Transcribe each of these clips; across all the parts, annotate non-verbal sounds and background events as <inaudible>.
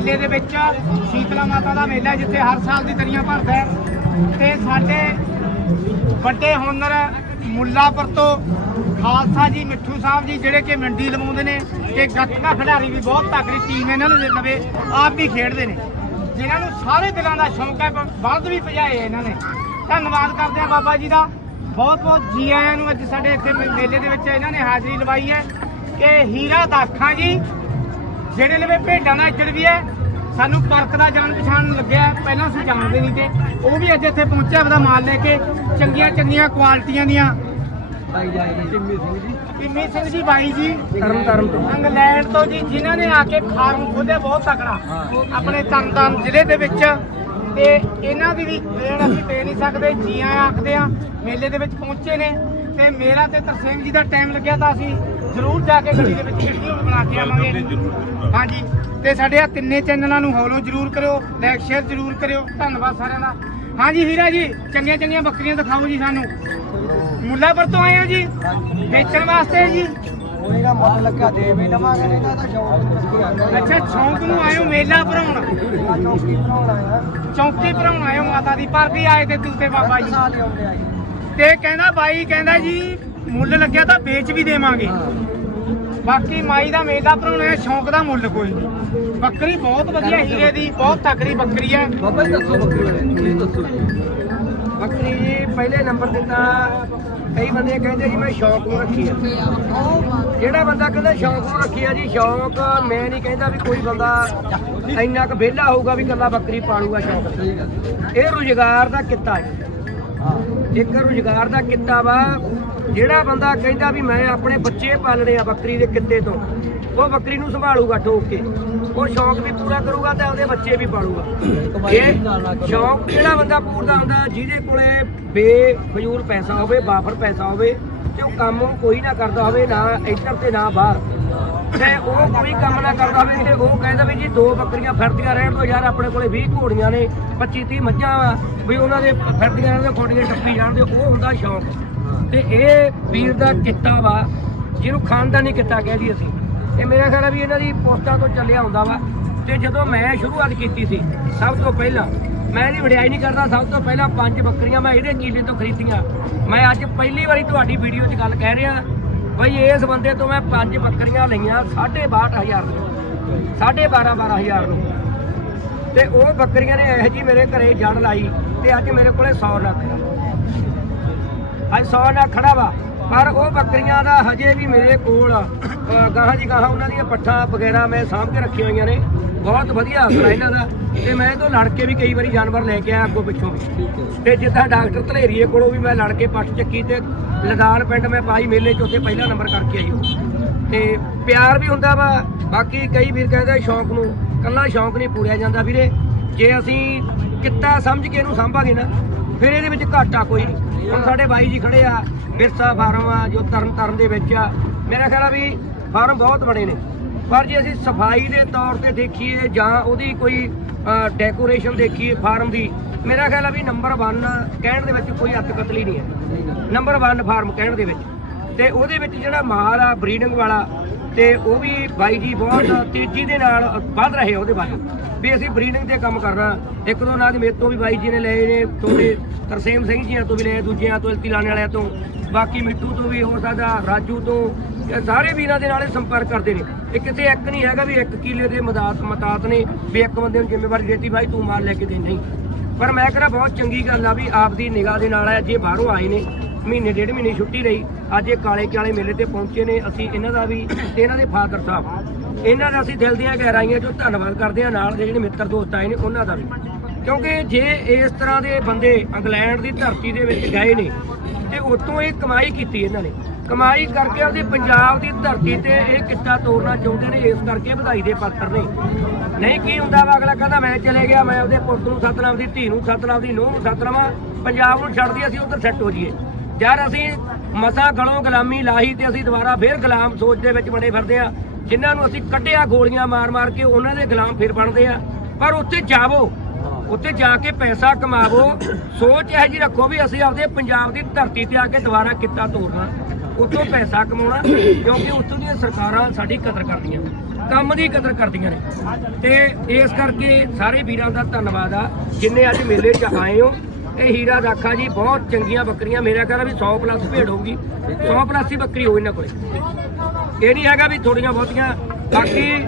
ਮੇਲੇ ਦੇ ਵਿੱਚ ਸ਼ੀਤਲਾ ਮਾਤਾ ਦਾ ਮੇਲਾ ਜਿੱਥੇ ਹਰ ਸਾਲ ਦੀ ਤਰੀਆਂ ਭਰਦਾ ਹੈ। ਤੇ ਸਾਡੇ ਵੱਡੇ ਹੁਨਰ ਮੁੱਲਾਪੁਰ ਤੋਂ ਖਾਲਸਾ ਜੀ ਮਿੱਠੂ ਸਾਹਿਬ ਜੀ, ਜਿਹੜੇ ਕਿ ਮੰਡੀ ਲਵਾਉਂਦੇ ਨੇ ਤੇ ਗੱਤਕਾ ਖਿਡਾਰੀ ਵੀ ਬਹੁਤ ਤਕੜੀ ਟੀਮ ਇਹਨਾਂ ਨੂੰ ਲਵੇ ਆਪ ਵੀ ਖੇਡਦੇ ਨੇ। ਜਿਨ੍ਹਾਂ ਨੂੰ ਸਾਰੇ ਦਿਲਾਂ ਦਾ ਸ਼ੌਂਕ ਹੈ ਬਲਦ ਵੀ ਭਜਾਏ ਇਹਨਾਂ ਨੇ। ਧੰਨਵਾਦ ਕਰਦੇ ਆ ਬਾਬਾ ਜੀ ਦਾ। ਬਹੁਤ ਬਹੁਤ ਜੀ ਆਇਆਂ ਨੂੰ ਅੱਜ ਸਾਡੇ ਇੱਥੇ ਮੇਲੇ ਦੇ ਵਿੱਚ ਇਹਨਾਂ ਨੇ ਹਾਜ਼ਰੀ ਲਵਾਈ ਹੈ ਕਿ ਹੀਰਾ ਦਾਖਾਂ ਜੀ ਜਿਹੜੇ ਲਵੇ ਭੇਡਾਂ ਦਾ ਇੱਜੜ ਵੀ ਹੈ ਸਾਨੂੰ ਪਰਖ ਦਾ ਜਾਣ ਪਛਾਣ ਲੱਗਿਆ। ਪਹਿਲਾਂ ਅਸੀਂ ਜਾਣਦੇ ਨਹੀਂ ਤੇ। ਉਹ ਵੀ ਅੱਜ ਇੱਥੇ ਪਹੁੰਚਿਆ ਆਪਦਾ ਮਾਲ ਲੈ ਕੇ ਚੰਗੀਆਂ ਚੰਗੀਆਂ ਕੁਆਲਿਟੀਆਂ ਦੀਆਂ। ਟਿੰਮੀ ਸਿੰਘ ਜੀ ਬਾਈ ਜੀ। ਤਰਨ ਤਾਰਨ ਤੋਂ। ਇੰਗਲੈਂਡ ਤੋਂ ਜੀ ਜਿਨ੍ਹਾਂ ਨੇ ਆ ਕੇ ਫਾਰਮ ਖੋਲ੍ਹਿਆ ਬਹੁਤ ਤਕੜਾ। ਆਪਣੇ ਤਰਨਤਾਰਨ ਜ਼ਿਲ੍ਹੇ ਦੇ ਵਿੱਚ। ਤੇ ਇਹਨਾਂ ਦੀ ਵੀ ਦੇਣ ਅਸੀਂ ਦੇ ਨਹੀਂ ਸਕਦੇ ਜੀ ਆਇਆਂ ਆਖਦੇ ਆ ਮੇਲੇ ਦੇ ਵਿੱਚ ਪਹੁੰਚੇ ਨੇ। ਤੇ ਮੇਰਾ ਤੇ ਤਰਸੇਮ ਜੀ ਦਾ ਟਾਈਮ ਲੱਗਿਆ ਤਾਂ ਅਸੀਂ ਜ਼ਰੂਰ ਜਾ ਕੇ ਗੱਡੀ ਦੇ ਵਿੱਚ ਵੀਡੀਓ ਬਣਾ ਕੇ ਆਵਾਂਗੇ। ਹਾਂਜੀ ਤੇ ਸਾਡੇ ਆ ਤਿੰਨੇ ਚੈਨਲਾਂ ਨੂੰ ਫੋਲੋ ਜ਼ਰੂਰ ਕਰਿਓ ਲਾਈਕ ਸ਼ੇਅਰ ਜ਼ਰੂਰ ਕਰਿਓ। ਧੰਨਵਾਦ ਸਾਰਿਆਂ ਦਾ। ਹਾਂਜੀ ਹੀਰਾ ਜੀ ਚੰਗੀਆਂ ਚੰਗੀਆਂ ਬੱਕਰੀਆਂ ਦਿਖਾਓ ਜੀ ਸਾਨੂੰ। ਮੁੱਲਾਪੁਰ ਤੋਂ ਆਏ ਹੋ ਜੀ? ਵੇਚਣ ਵਾਸਤੇ ਜੀ? ਉਹ ਇਹਦਾ ਮੁੱਲ ਲੱਗਾ ਦੇ ਵੀ ਲਵਾਂਗੇ ਨਹੀਂ ਤਾਂ ਸ਼ੌਕ ਅੱਛਾ ਸ਼ੌਂਕ ਨੂੰ ਆਇਓ ਮੇਲਾ ਭਰਾਉਣ? ਚੌਕੀ ਬਣਾਉਣਾ ਹੈ ਚੌਂਕੀ ਭਰਾਉਣ ਆਇਓ ਮਾਤਾ ਦੀ ਪਰ ਵੀ ਆਏ ਤੇ ਦੂਤੇ ਬਾਬਾ ਜੀ। ਸਾਲ ਆਉਂਦੇ ਆ ਜੀ। ਤੇ ਕਹਿੰਦਾ ਬਾਈ ਕਹਿੰਦਾ ਜੀ ਮੁੱਲ ਲੱਗਿਆ ਤਾਂ ਵੇਚ ਵੀ ਦੇਵਾਂਗੇ। ਬਾਕੀ ਮਾਈ ਦਾ ਮੇਲਾ ਭਰਾਉਣਾ ਸ਼ੌਂਕ ਦਾ ਮੁੱਲ ਕੋਈ ਨਹੀਂ। ਬੱਕਰੀ ਬਹੁਤ ਵਧੀਆ ਹੀਰੇ ਦੀ ਬਹੁਤ ਤਕੜੀ ਬੱਕਰੀ ਹੈ। ਬਾਬਾ ਜੀ ਦੱਸੋ ਬੱਕਰੀ ਬਾਰੇ ਤੁਸੀਂ ਦੱਸੋ ਬੱਕਰੀ ਜੀ ਪਹਿਲੇ ਨੰਬਰ ਤੇ ਤਾਂ ਕਈ ਬੰਦੇ ਕਹਿੰਦੇ ਜੀ ਮੈਂ ਸ਼ੌਕ ਨੂੰ ਰੱਖੀ ਆ। ਜਿਹੜਾ ਬੰਦਾ ਕਹਿੰਦਾ ਸ਼ੌਕ ਨੂੰ ਰੱਖੀ ਆ ਜੀ ਸ਼ੌਕ ਮੈਂ ਨਹੀਂ ਕਹਿੰਦਾ ਵੀ ਕੋਈ ਬੰਦਾ ਇੰਨਾ ਕੁ ਵਿਹਲਾ ਹੋਊਗਾ ਵੀ ਕੱਲਾ ਬੱਕਰੀ ਪਾਲੂਗਾ ਸ਼ੌਕ। ਇਹ ਰੁਜ਼ਗਾਰ ਦਾ ਕਿੱਤਾ ਹੈ। ਇੱਕ ਰੁਜ਼ਗਾਰ ਦਾ ਕਿੱਤਾ ਵਾ, ਜਿਹੜਾ ਬੰਦਾ ਕਹਿੰਦਾ ਵੀ ਮੈਂ ਆਪਣੇ ਬੱਚੇ ਪਾਲਣੇ ਆ ਬੱਕਰੀ ਦੇ ਕਿੱਤੇ ਤੋਂ, ਉਹ ਬੱਕਰੀ ਨੂੰ ਸੰਭਾਲੂਗਾ ਠੋਕ ਕੇ। ਉਹ ਸ਼ੌਕ ਵੀ ਪੂਰਾ ਕਰੂਗਾ ਤੇ ਉਹਦੇ ਬੱਚੇ ਵੀ ਪਾਲੂਗਾ। ਇਹ ਸ਼ੌਕ ਜਿਹੜਾ ਬੰਦਾ ਪੂਰਦਾ ਹੁੰਦਾ, ਜਿਹਦੇ ਕੋਲੇ ਬੇਫਜ਼ੂਲ ਪੈਸਾ ਹੋਵੇ, ਬਾਫਰ ਪੈਸਾ ਹੋਵੇ, ਤੇ ਉਹ ਕੰਮ ਕੋਈ ਨਾ ਕਰਦਾ ਹੋਵੇ, ਨਾ ਇੱਧਰ ਤੇ ਨਾ ਬਾਹਰ। ਤੇ ਉਹ ਕੋਈ ਕੰਮ ਨਾ ਕਰਦਾ ਹੋਵੇ ਤੇ ਉਹ ਕਹਿੰਦਾ ਵੀ ਜੀ ਦੋ ਬੱਕਰੀਆਂ ਫਿਰਦੀਆਂ ਰਹਿਣ ਤੋਂ ਯਾਰ ਆਪਣੇ ਕੋਲੇ 20 ਘੋੜੀਆਂ ਨੇ 25 30 ਮੱਝਾਂ ਵਾ, ਵੀ ਉਹਨਾਂ ਦੇ ਫਿਰਦੀਆਂ ਰਹਿਣ ਦੇ ਖੋਡੀਆਂ ਟੱਪੀ ਜਾਣ ਦੇ, ਉਹ ਹੁੰਦਾ ਸ਼ੌਂਕ। ਤੇ ਇਹ ਵੀਰ ਦਾ ਕਿੱਤਾ ਵਾ, ਜਿਹਨੂੰ ਖਾਨਦਾਨੀ ਕਿੱਤਾ ਕਹਿ ਦੀ ਅਸੀਂ। ਇਹ ਮੇਰਾ ਖਿਆਲ ਆ ਵੀ ਇਹਨਾਂ ਦੀ ਪੋਸਟਾਂ ਤੋਂ ਚੱਲਿਆ ਹੁੰਦਾ ਵਾ। ਤੇ ਜਦੋਂ ਮੈਂ ਸ਼ੁਰੂਆਤ ਕੀਤੀ ਸੀ, ਸਭ ਤੋਂ ਪਹਿਲਾਂ, ਮੈਂ ਇਹਦੀ ਵਡਿਆਈ ਨਹੀਂ ਕਰਦਾ, ਸਭ ਤੋਂ ਪਹਿਲਾਂ ਪੰਜ ਬੱਕਰੀਆਂ ਮੈਂ ਇਹਦੇ ਕੀਲੇ ਤੋਂ ਖਰੀਦੀਆਂ। ਮੈਂ ਅੱਜ ਪਹਿਲੀ ਵਾਰੀ ਤੁਹਾਡੀ ਵੀਡੀਓ 'ਚ ਗੱਲ ਕਹਿ ਰਿਹਾ। ਬਈ ਇਸ ਬੰਦੇ ਤੋਂ ਮੈਂ ਪੰਜ ਬੱਕਰੀਆਂ ਲਈਆਂ 62500 ਦੀਆਂ ਸਾਢੇ 12 12000 ਨੂੰ ਤੇ। ਉਹ ਬੱਕਰੀਆਂ ਨੇ ਇਹੋ ਜੀ ਮੇਰੇ ਘਰੇ ਜੜ ਲਾਈ ਤੇ ਅੱਜ ਮੇਰੇ ਕੋਲੇ 100 ਲੱਖ ਆ ਅੱਜ 100 ਲੱਖ ਖੜਾ ਵਾ, ਪਰ ਉਹ ਬੱਕਰੀਆਂ ਦਾ ਹਜੇ ਵੀ ਮੇਰੇ ਕੋਲ ਗਾਹਾਂ ਜੀ ਗਾਹਾਂ ਉਹਨਾਂ ਦੀਆਂ ਪੱਠਾਂ ਵਗੈਰਾ ਮੈਂ ਸਾਂਭ ਕੇ ਰੱਖੀਆਂ ਹੋਈਆਂ ਨੇ। ਬਹੁਤ ਵਧੀਆ ਅਸਰ ਆ ਇਹਨਾਂ ਦਾ। ਤੇ ਮੈਂ ਇਹ ਤੋਂ ਲੜ ਕੇ ਵੀ ਕਈ ਵਾਰੀ ਜਾਨਵਰ ਲੈ ਕੇ ਆਇਆ ਅੱਗੋਂ ਪਿੱਛੋਂ ਵੀ। ਤੇ ਜਿੱਦਾਂ ਡਾਕਟਰ ਧਲੇਰੀਏ ਕੋਲੋਂ ਵੀ ਮੈਂ ਲੜ ਕੇ ਪੱਠ ਚੱਕੀ ਤੇ ਲਦਾਨ ਪਿੰਡ ਮੈਂ ਪਾਈ ਮੇਲੇ 'ਚ ਉੱਥੇ ਪਹਿਲਾ ਨੰਬਰ ਕਰਕੇ ਆਈ ਉਹ। ਤੇ ਪਿਆਰ ਵੀ ਹੁੰਦਾ ਵਾ, ਬਾਕੀ ਕਈ ਵੀਰ ਕਹਿੰਦੇ ਸ਼ੌਂਕ ਨੂੰ, ਕੱਲਾ ਸ਼ੌਂਕ ਨਹੀਂ ਪੂਰਿਆ ਜਾਂਦਾ ਵੀਰੇ। ਜੇ ਅਸੀਂ ਕਿੱਤਾ ਸਮਝ ਕੇ ਇਹਨੂੰ ਸਾਂਭਾਂਗੇ ਨਾ, ਫਿਰ ਇਹਦੇ ਵਿੱਚ ਘਾਟਾ ਕੋਈ ਨਹੀਂ। ਹੁਣ ਸਾਡੇ ਬਾਈ ਜੀ ਖੜੇ ਆ, ਵਿਰਸਾ ਫਾਰਮ ਆ, ਜੋ ਤਰਨ ਤਰਨ ਦੇ ਵਿੱਚ ਆ। ਮੇਰਾ ਖਿਆਲ ਆ ਵੀ ਫਾਰਮ ਬਹੁਤ ਬੜੇ ਨੇ। ਪਰ ਜੇ ਅਸੀਂ ਸਫ਼ਾਈ ਦੇ ਤੌਰ ਤੇ ਦੇਖੀਏ ਜਾਂ ਉਹਦੀ ਕੋਈ ਡੈਕੋਰੇਸ਼ਨ ਦੇਖੀਏ ਫਾਰਮ ਦੀ। ਮੇਰਾ ਖਿਆਲ ਆ ਵੀ ਨੰਬਰ 1 ਕਹਿਣ ਦੇ ਵਿੱਚ ਕੋਈ ਹੱਥ ਕਤਲੀ ਨਹੀਂ ਹੈ। ਨੰਬਰ 1 ਫਾਰਮ ਕਹਿਣ ਦੇ ਵਿੱਚ। ਤੇ ਉਹਦੇ ਵਿੱਚ ਜਿਹੜਾ ਮਾਲ ਆ ਬਰੀਡਿੰਗ ਵਾਲਾ ਤੇ ਉਹ ਵੀ ਬਾਈ ਜੀ ਬਹੁਤ ਤੇਜ਼ੀ ਦੇ ਨਾਲ ਵੱਧ ਰਹੇ ਉਹਦੇ ਬਾਰੇ ਵੀ ਅਸੀਂ ਬਰੀਡਿੰਗ ਤੇ ਕੰਮ ਕਰਨਾ। ਇੱਕ ਦੋ ਨਾਂ ਮੇਰੇ ਤੋਂ ਵੀ ਬਾਈ ਜੀ ਨੇ ਲਏ ਨੇ, ਤੁਹਾਡੇ ਤਰਸੇਮ ਸਿੰਘ ਜੀਆਂ ਤੋਂ ਵੀ ਲਏ, ਦੂਜਿਆਂ ਤੋਂ ਇਲਤੀ ਵਾਲਿਆਂ ਤੋਂ, ਬਾਕੀ ਮਿੱਟੂ ਤੋਂ ਵੀ ਹੋ ਸਕਦਾ, ਰਾਜੂ ਤੋਂ, ਇਹ ਸਾਰੇ ਵੀਰਾਂ ਦੇ ਨਾਲ ਸੰਪਰਕ ਕਰਦੇ ਨੇ। ਇਹ ਕਿਤੇ ਇੱਕ ਨਹੀਂ ਹੈਗਾ ਵੀ ਇੱਕ ਕਿਲੇ ਦੇ ਮਦਾਤ ਮਤਾਤ ਨੇ, ਵੀ ਇੱਕ ਬੰਦੇ ਨੂੰ ਜ਼ਿੰਮੇਵਾਰੀ ਦੇਤੀ, ਬਾਈ ਤੂੰ ਮਾਲ ਲੈ ਕੇ ਦੇ, ਨਹੀਂ। ਪਰ ਮੈਂ ਕਹਿੰਦਾ ਬਹੁਤ ਚੰਗੀ ਗੱਲ ਆ ਵੀ ਆਪਦੀ ਨਿਗਾਹ ਦੇ ਨਾਲ ਆ, ਜੇ ਬਾਹਰੋਂ ਆਏ ਨੇ ਮਹੀਨੇ, ਡੇਢ ਮਹੀਨੇ ਛੁੱਟੀ ਰਹੀ ਅੱਜ ਇਹ ਕਾਲੇ ਕਾਲੇ ਮੇਲੇ ਤੇ ਪਹੁੰਚੇ ਨੇ। ਅਸੀਂ ਇਹਨਾਂ ਦਾ ਵੀ, ਤੇ ਇਹਨਾਂ ਦੇ ਫਾਦਰ ਸਾਹਿਬ, ਇਹਨਾਂ ਦਾ ਅਸੀਂ ਦਿਲ ਦੀਆਂ ਗਹਿਰਾਈਆਂ ਚੋਂ ਧੰਨਵਾਦ ਕਰਦੇ ਹਾਂ, ਨਾਲ ਦੇ ਜਿਹੜੇ ਮਿੱਤਰ ਦੋਸਤ ਆਏ ਨੇ, ਉਹਨਾਂ ਦਾ ਵੀ। ਕਿਉਂਕਿ ਜੇ ਇਸ ਤਰ੍ਹਾਂ ਦੇ ਬੰਦੇ ਇੰਗਲੈਂਡ ਦੀ ਧਰਤੀ ਦੇ ਵਿੱਚ ਗਏ ਨੇ, ਤੇ ਉਤੋਂ ਇਹ ਕਮਾਈ ਕੀਤੀ ਇਹਨਾਂ ਨੇ। ਕਮਾਈ ਕਰਕੇ ਆਪਦੇ ਪੰਜਾਬ ਦੀ ਧਰਤੀ ਤੇ ਇਹ ਕਿੱਤਾ ਤੋੜਨਾ ਚਾਹੁੰਦੇ ਨੇ, ਇਸ ਕਰਕੇ ਵਧਾਈ ਦੇ ਪਾਤਰ ਨੇ। ਨਹੀਂ, ਕੀ ਹੁੰਦਾ ਵਾ? ਅਗਲਾ ਕਹਿੰਦਾ, ਮੈਂ ਚਲੇ ਗਿਆ, ਮੈਂ ਉਹਦੇ ਪੁੱਤ ਨੂੰ ਸਤਨਾਮ ਦੀ, ਧੀ ਨੂੰ ਸਤਨਾਮ ਦੀ, ਨੂੰਹ ਨੂੰ ਸਤਨਾਮ, ਪੰਜਾਬ ਨੂੰ ਛੱਡ ਦਈਏ ਅਸੀਂ ਉਧਰ ਸੈੱਟ ਹੋ ਜਾਈਏ। ਯਾਰ ਅਸੀਂ ਮਸਾ ਗਲੋਂ ਗੁਲਾਮੀ ਲਾਹੀ ਤੇ ਅਸੀਂ ਦੁਬਾਰਾ ਫੇਰ ਗੁਲਾਮ ਸੋਚ ਦੇ ਵਿੱਚ ਬਣੇ ਫਿਰਦੇ ਆ, ਜਿਨ੍ਹਾਂ ਨੂੰ ਅਸੀਂ ਕੱਢਿਆ ਗੋਲੀਆਂ ਮਾਰ-ਮਾਰ ਕੇ, ਉਹਨਾਂ ਦੇ ਗੁਲਾਮ ਫਿਰ ਬਣਦੇ ਆ। ਪਰ ਉੱਥੇ ਜਾਵੋ, ਉੱਥੇ ਜਾ ਕੇ ਪੈਸਾ ਕਮਾਵੋ, ਸੋਚ ਇਹ ਜੀ ਰੱਖੋ ਵੀ ਅਸੀਂ ਆਪਦੇ ਪੰਜਾਬ ਦੀ ਧਰਤੀ ਤੇ ਆ ਕੇ ਦੁਬਾਰਾ ਕਿੱਤਾ ਤੋੜਨਾ ਉੱਥੋਂ ਪੈਸਾ ਕਮਾਉਣਾ, ਕਿਉਂਕਿ ਉੱਥੋਂ ਦੀਆਂ ਸਰਕਾਰਾਂ ਸਾਡੀ ਕਦਰ ਕਰਦੀਆਂ, ਕੰਮ ਦੀ ਕਦਰ ਕਰਦੀਆਂ ਨੇ। ਤੇ ਇਸ ਕਰਕੇ ਸਾਰੇ ਵੀਰਾਂ ਦਾ ਧੰਨਵਾਦ ਆ, ਜਿੰਨੇ ਅੱਜ ਮੇਲੇ 'ਚ ਆਏ ਹੋ ਇਹ ਹੀਰਾ ਰਾਖਾ ਜੀ ਬਹੁਤ ਚੰਗੀਆਂ ਬੱਕਰੀਆਂ। ਮੇਰਾ ਕਹਿੰਦਾ ਵੀ 100 ਪਲੱਸ ਭੇਡ ਹੋਊਗੀ। 100 ਪਲੱਸ ਹੀ ਬੱਕਰੀ ਹੋਈ ਇਹਨਾਂ ਕੋਲੇ। ਇਹ ਨਹੀਂ ਹੈਗਾ ਵੀ ਥੋੜੀਆਂ ਬਹੁਤੀਆਂ। ਬਾਕੀ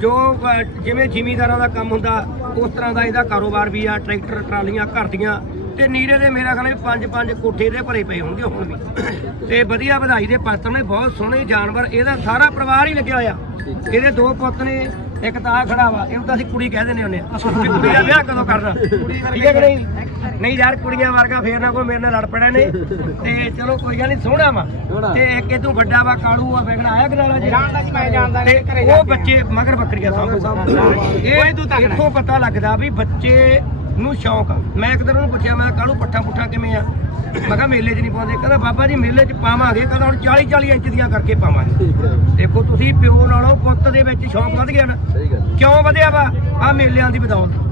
ਜੋ ਅਹ, ਜਿਵੇਂ ਜ਼ਿਮੀਂਦਾਰਾਂ ਦਾ ਕੰਮ ਹੁੰਦਾ ਉਸ ਤਰ੍ਹਾਂ ਦਾ ਇਹਦਾ ਕਾਰੋਬਾਰ ਵੀ ਆ ਟਰੈਕਟਰ ਟਰਾਲੀਆਂ ਘਰ ਦੀਆਂ। ਤੇ ਨੀੜੇ ਦੇ ਮੇਰਾ ਕਹਿੰਦਾ ਵੀ ਪੰਜ ਪੰਜ ਕੋਠੇ ਦੇ ਭਰੇ ਪਏ ਹੋਣਗੇ ਹੁਣ ਵੀ। ਤੇ ਵਧੀਆ ਵਧਾਈ ਦੇ ਪਾਤਰ ਨੇ ਬਹੁਤ ਸੋਹਣੇ ਜਾਨਵਰ। ਇਹਦਾ ਸਾਰਾ ਪਰਿਵਾਰ ਹੀ ਲੱਗਿਆ ਹੋਇਆ। ਇਹਦੇ ਦੋ ਪੁੱਤ ਨੇ ਇੱਕ ਤਾਂ ਆ ਖੜਾ ਵਾ ਇਹਨੂੰ ਤਾਂ ਅਸੀਂ ਕੁੜੀ ਕਹਿ ਦਿੰਦੇ ਹੁੰਦੇ ਆ। ਵੀ ਕੁੜੀ ਦਾ ਵਿਆਹ ਕਦੋਂ ਕਰਨਾ? ਠੀਕ ਹੈ ਕਿ ਨਹੀਂ? ਨਹੀਂ ਯਾਰ ਕੁੜੀਆਂ ਵਰਗਾ ਫੇਰ ਨਾ ਕੋਈ ਮੇਰੇ ਨਾਲ ਲੜ ਪੈਣਾ ਨੇ ਤੇ ਚਲੋ ਕੋਈ ਗੱਲ ਨਹੀਂ ਸੋਹਣਾ ਵਾ। ਤੇ ਇੱਕ ਇਹ ਤੂੰ ਵੱਡਾ ਵਾ ਕਾਲੂ ਆ ਵੇਖਣਾ ਆਇਆ ਕਨਾਲਾ ਜੀ? ਜਾਣਦਾ ਜੀ ਮੈਂ ਜਾਣਦਾ ਤੇ ਇਹਦੇ ਘਰੇ ਉਹ। ਬੱਚੇ ਮਗਰ ਬੱਕਰੀਆਂ ਸਾਂਭੂ ਇਹ ਤੂੰ ਤੱਕਣਾ। ਇੱਥੋਂ ਪਤਾ ਲੱਗਦਾ ਵੀ ਬੱਚੇ ਨੂੰ ਸ਼ੌਂਕ ਆ। ਮੈਂ ਇੱਕ ਦਿਨ ਉਹਨੂੰ ਪੁੱਛਿਆ ਮੈਂ ਕਾਲੂ ਪੱਠਾ ਪੁੱਠਾ ਕਿਵੇਂ ਆ? ਮੈਂ ਕਿਹਾ ਮੇਲੇ 'ਚ ਨਹੀਂ ਪਾਉਂਦੇ। ਕਹਿੰਦਾ ਬਾਬਾ ਜੀ ਮੇਲੇ 'ਚ ਪਾਵਾਂਗੇ। ਕਹਿੰਦਾ ਹੁਣ 40 40 ਇੰਚ ਦੀਆਂ ਕਰਕੇ ਪਾਵਾਂਗੇ। ਦੇਖੋ ਤੁਸੀਂ ਪਿਓ ਨਾਲੋਂ ਪੁੱਤ ਦੇ ਵਿੱਚ ਸ਼ੌਂਕ ਵੱਧ ਗਿਆ ਨਾ। ਕਿਉਂ ਵਧਿਆ ਵਾ? ਆ ਮੇਲਿਆਂ ਦੀ ਬਦੌਲਤ।